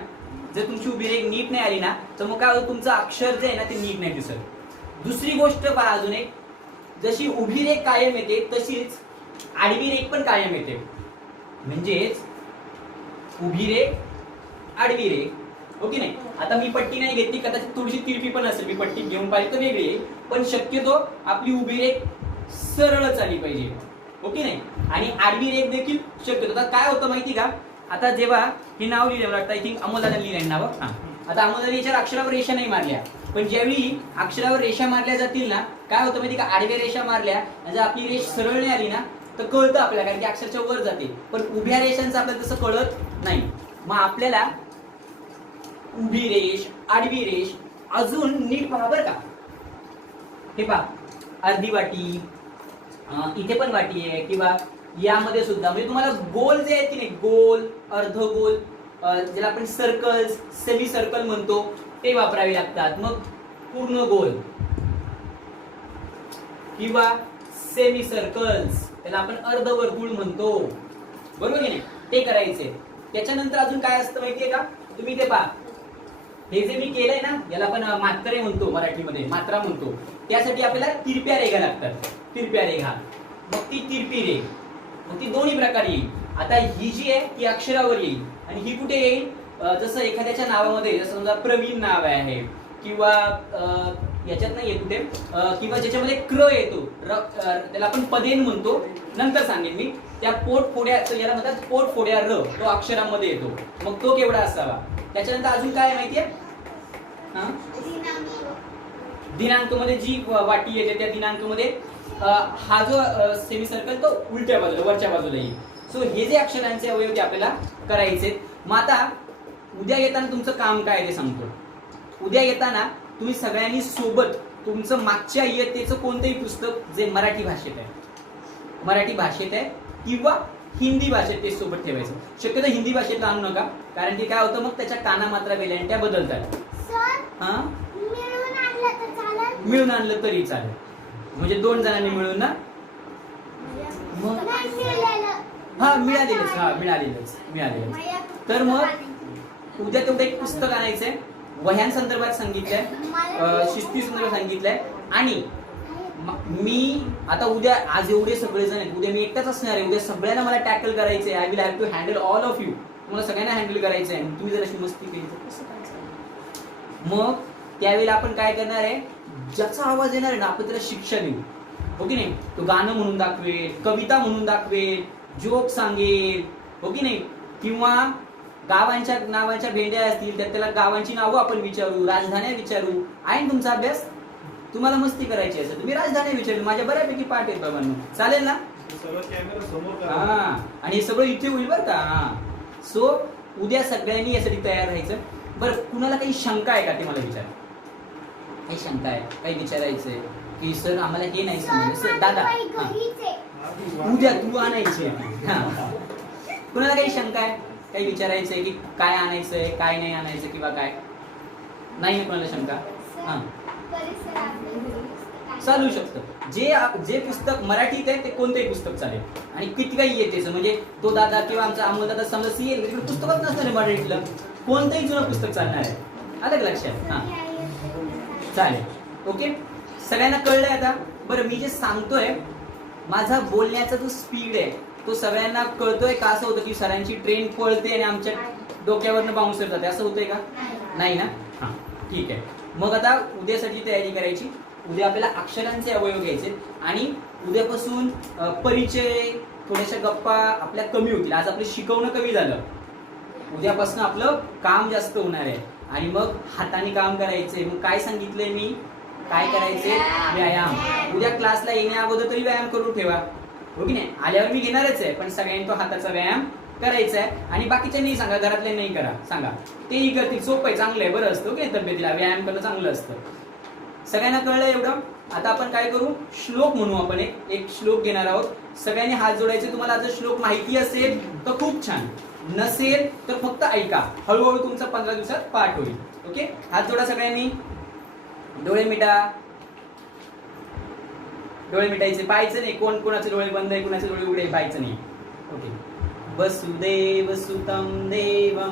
जर तुमची उभी रेघ नीट नाही आली ना, तर मग काय होतं, तुमचं अक्षर जे आहे ना ते नीट नाही दिसत. दुसरी गोष्ट पहा अजून एक, जशी उभी रेघ कायम येते तशीच आडवी रेघ पण कायम येते. म्हणजेच उभी रेघ, आडवी रेघ. ओके नाही? आता मी पट्टी नाही घेतली, कदाचित थोडीशी तिरपी पण असेल, मी पट्टी घेऊन पाहिली तर वेगळी आहे, पण शक्यतो आपली उभी रेघ सरळच आली पाहिजे. ओके नाही? आणि आडवी रेघ देखील शक्यतो. आता काय होतं माहिती का, आता जेव्हा हे नाव लिहिलं, मला वाटतं आय थिंक अमोलदादा लिहिलं नाव. हा, आता अमोलदादा याच्यावर अक्षरावर रेषा नाही मारल्या, पण ज्यावेळी अक्षरावर रेषा मारल्या जातील ना, काय होतं माहिती का, आडव्या रेषा मारल्या जर आपली रेष सरळ नाही आली ना, तर कळतं आपल्याला, कारण की अक्षरच्या वर जाते. पण उभ्या रेषांचं आपल्याला तसं कळत नाही. मग आपल्याला उभी रेष, आडवी रेष अजून नीट पहा बरं का. हे पहा, अर्धी वाटी, इथे पण वाटी आहे, किंवा यामध्ये सुद्धा, म्हणजे तुम्हाला गोल जे आहेत की नाही, गोल, अर्ध गोल, ज्याला आपण सर्कल्स, सेमी सर्कल म्हणतो, ते वापरावे लागतात. मग पूर्ण गोल किंवा सेमी सर्कल्स, त्याला आपण अर्धवर्तुळ म्हणतो, बरोबर की नाही? ते करायचे. त्याच्यानंतर अजून काय असतं माहितीये का, तुम्ही ते पहा, हे जे मी केलंय ना, याला आपण मात्रे म्हणतो, मराठीमध्ये मात्रा म्हणतो. त्यासाठी आपल्याला तिरप्या रेघा लागतात, तिरप्या रेघा. मग ती तिरपी रेघ, मग ती दोन्ही प्रकारे येईल. आता ही जी आहे ती अक्षरावर येईल, आणि ही कुठे येईल, जसं एखाद्याच्या नावामध्ये, जसं समजा प्रवीण नाव आहे, किंवा याच्यात नाहीये कुठे, किंवा ज्याच्यामध्ये क्र येतो, त्याला आपण पदेन म्हणतो, नंतर सांगेन मी. त्या पोटफोड्या, याला म्हणतात पोटफोड्या र, तो अक्षरामध्ये येतो. मग तो केवढा असावा. त्याच्यानंतर अजून काय माहितीये, दिनांक मध्ये जी वाटी येते त्या दिनांक मध्ये हा जो सेमी सर्कल तो उलट्या बाजूला, वरच्या बाजूला येईल. सो हे जे अक्षरांचे अवयव ते आपल्याला करायचे. मग आता उद्या येताना तुमचं काम काय ते सांगतो. उद्या येताना तुम्ही सगळ्यांनी सोबत तुमचं मागच्या इयत्तेचं कोणतंही पुस्तक जे मराठी भाषेत आहे, मराठी भाषेत आहे किंवा हिंदी भाषेत ते सोबत ठेवायचं. शक्यतो हिंदी भाषेतला आणू नका, कारण की काय होतं मग त्याच्या काना मात्रा वेल्या आणि त्या बदलतात. हा मिळून आणलं तरी चालेल, म्हणजे 2 जणांनी मिळून ना. मग हा मिळालेलंच. तर मग उद्या तेवढं एक पुस्तक आणायचंय, वह्यांसंदर्भात सांगितलंय, शिस्ती संदर्भात सांगितलंय. आणि मी आता उद्या, आज एवढे सगळे जण आहेत, उद्या मी एकटाच असणार आहे. उद्या सगळ्यांना मला टॅकल करायचंय. I will have to handle all of you. तुम्हाला सगळ्यांना हँडल करायचंय. तुम्ही जर अशी मस्ती केली तर कसं करायचं? मग त्यावेळेला आपण काय करणार आहे, ज्याचा आवाज येणार आहे ना आपण त्याला शिक्षा देऊ. हो की नाही? तो गाणं म्हणून दाखवेल, कविता म्हणून दाखवेल, जोक सांगेल, हो की नाही? किंवा गावांच्या नावाच्या भेंड्या असतील तर त्याला गावांची नावं आपण विचारू, राजधान्या विचारू. आहे ना तुमचा अभ्यास? तुम्हाला मस्ती करायची असेल तुम्ही राजधान्या विचारू. माझ्या बऱ्यापैकी पाठ आहेत बाबांनो, चालेल ना? सगळं कॅमेरा समोर करा. हा, आणि हे सगळं इथे होईल बरं का. हा, सो उद्या सगळ्यांनी यासाठी तयार राहायचं. बरं, कुणाला काही शंका आहे का ते मला विचारा. काही शंका आहे, काही विचारायचंय की सर आम्हाला हे नाही समजलं. सर दादा उद्या तू आणायची. कुणाला काही शंका आहे, काही विचारायचंय की काय आणायचंय काय नाही आणायचं किंवा काय नाही ना कोणाला शंका? हा, चालू शकतं. जे पुस्तक मराठीत आहे ते कोणतंही पुस्तक चालेल. आणि किती काही येतेच, म्हणजे तो दादा किंवा आमचा अमोल दादा समजा सीए पुस्तकच नसतं ना मराठीतलं, कोणतंही जुनं पुस्तक चालणार आहे. आलं का लक्षात? हा, चालेल. ओके, सगळ्यांना कळलंय आता? बरं, मी जे सांगतोय माझा बोलण्याचा जो स्पीड आहे तो सगळ्यांना कळतोय का? असं होतं की सरांची ट्रेन पळते आणि आमच्या डोक्यावरनं बाउन्सर जाते, असं होतंय का? नाही ना? हा, ठीक आहे. मग आता उद्यासाठी तयारी करायची. उद्या आपल्याला अक्षरांचे अवयव घ्यायचे आणि उद्यापासून परिचय, थोड्याशा गप्पा आपल्या कमी होतील. आज आपलं शिकवणं कमी झालं, उद्यापासून आपलं काम जास्त होणार आहे. आणि मग हाताने काम करायचंय. मग काय सांगितलंय मी, काय करायचे? व्यायाम. उद्या क्लासला येण्या अगोदर तरी व्यायाम करून ठेवा, हो की नाही? आल्यावर मी घेणारच आहे, पण सगळ्यांनी तो हाताचा व्यायाम करायचा आहे. आणि बाकीच्या नाही सांगा, घरातले नाही करा, सांगा, तेही करतील. सोपं आहे, चांगलं आहे, बरं असतं की नाही? तब्येतीला व्यायाम करणं चांगलं असतं. सगळ्यांना कळलं एवढं? आता आपण काय करू, श्लोक म्हणू. आपण एक श्लोक घेणार आहोत. सगळ्यांनी हात जोडायचे. तुम्हाला जर श्लोक माहिती असेल तर खूप छान, नसेल तर फक्त ऐका. हळूहळू तुमचा 15 दिवसात पाठ होईल. ओके, हात जोडा सगळ्यांनी. डोळे मिटा. डोळे मिटायचे, पाहायचं नाही कोण कोणाचे डोळे बंद आहे कोणाचे डोळे उघडे, पाहायचं नाही. ओके. वसुदेव सुतं देवं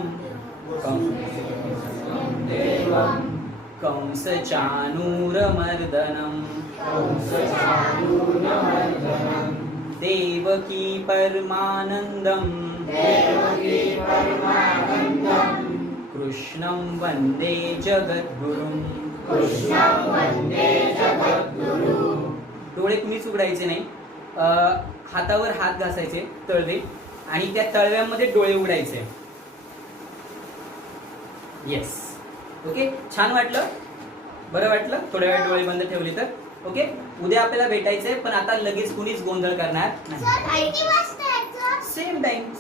कंस चाणूरमर्दनं देवकी परमानंदं कृष्णं वंदे जगद्गुरुं. डोळे कुणीच उघडायचे नाही. हातावर हात घासायचे, तळवे, आणि त्या तळव्यामध्ये डोळे उघडायचे. येस. ओके, छान वाटलं? बरं वाटलं? थोड्या वेळ डोळे बंद ठेवले तर. ओके, उद्या आपल्याला भेटायचंय, पण आता लगेच कुणीच गोंधळ करणार नाही. Same time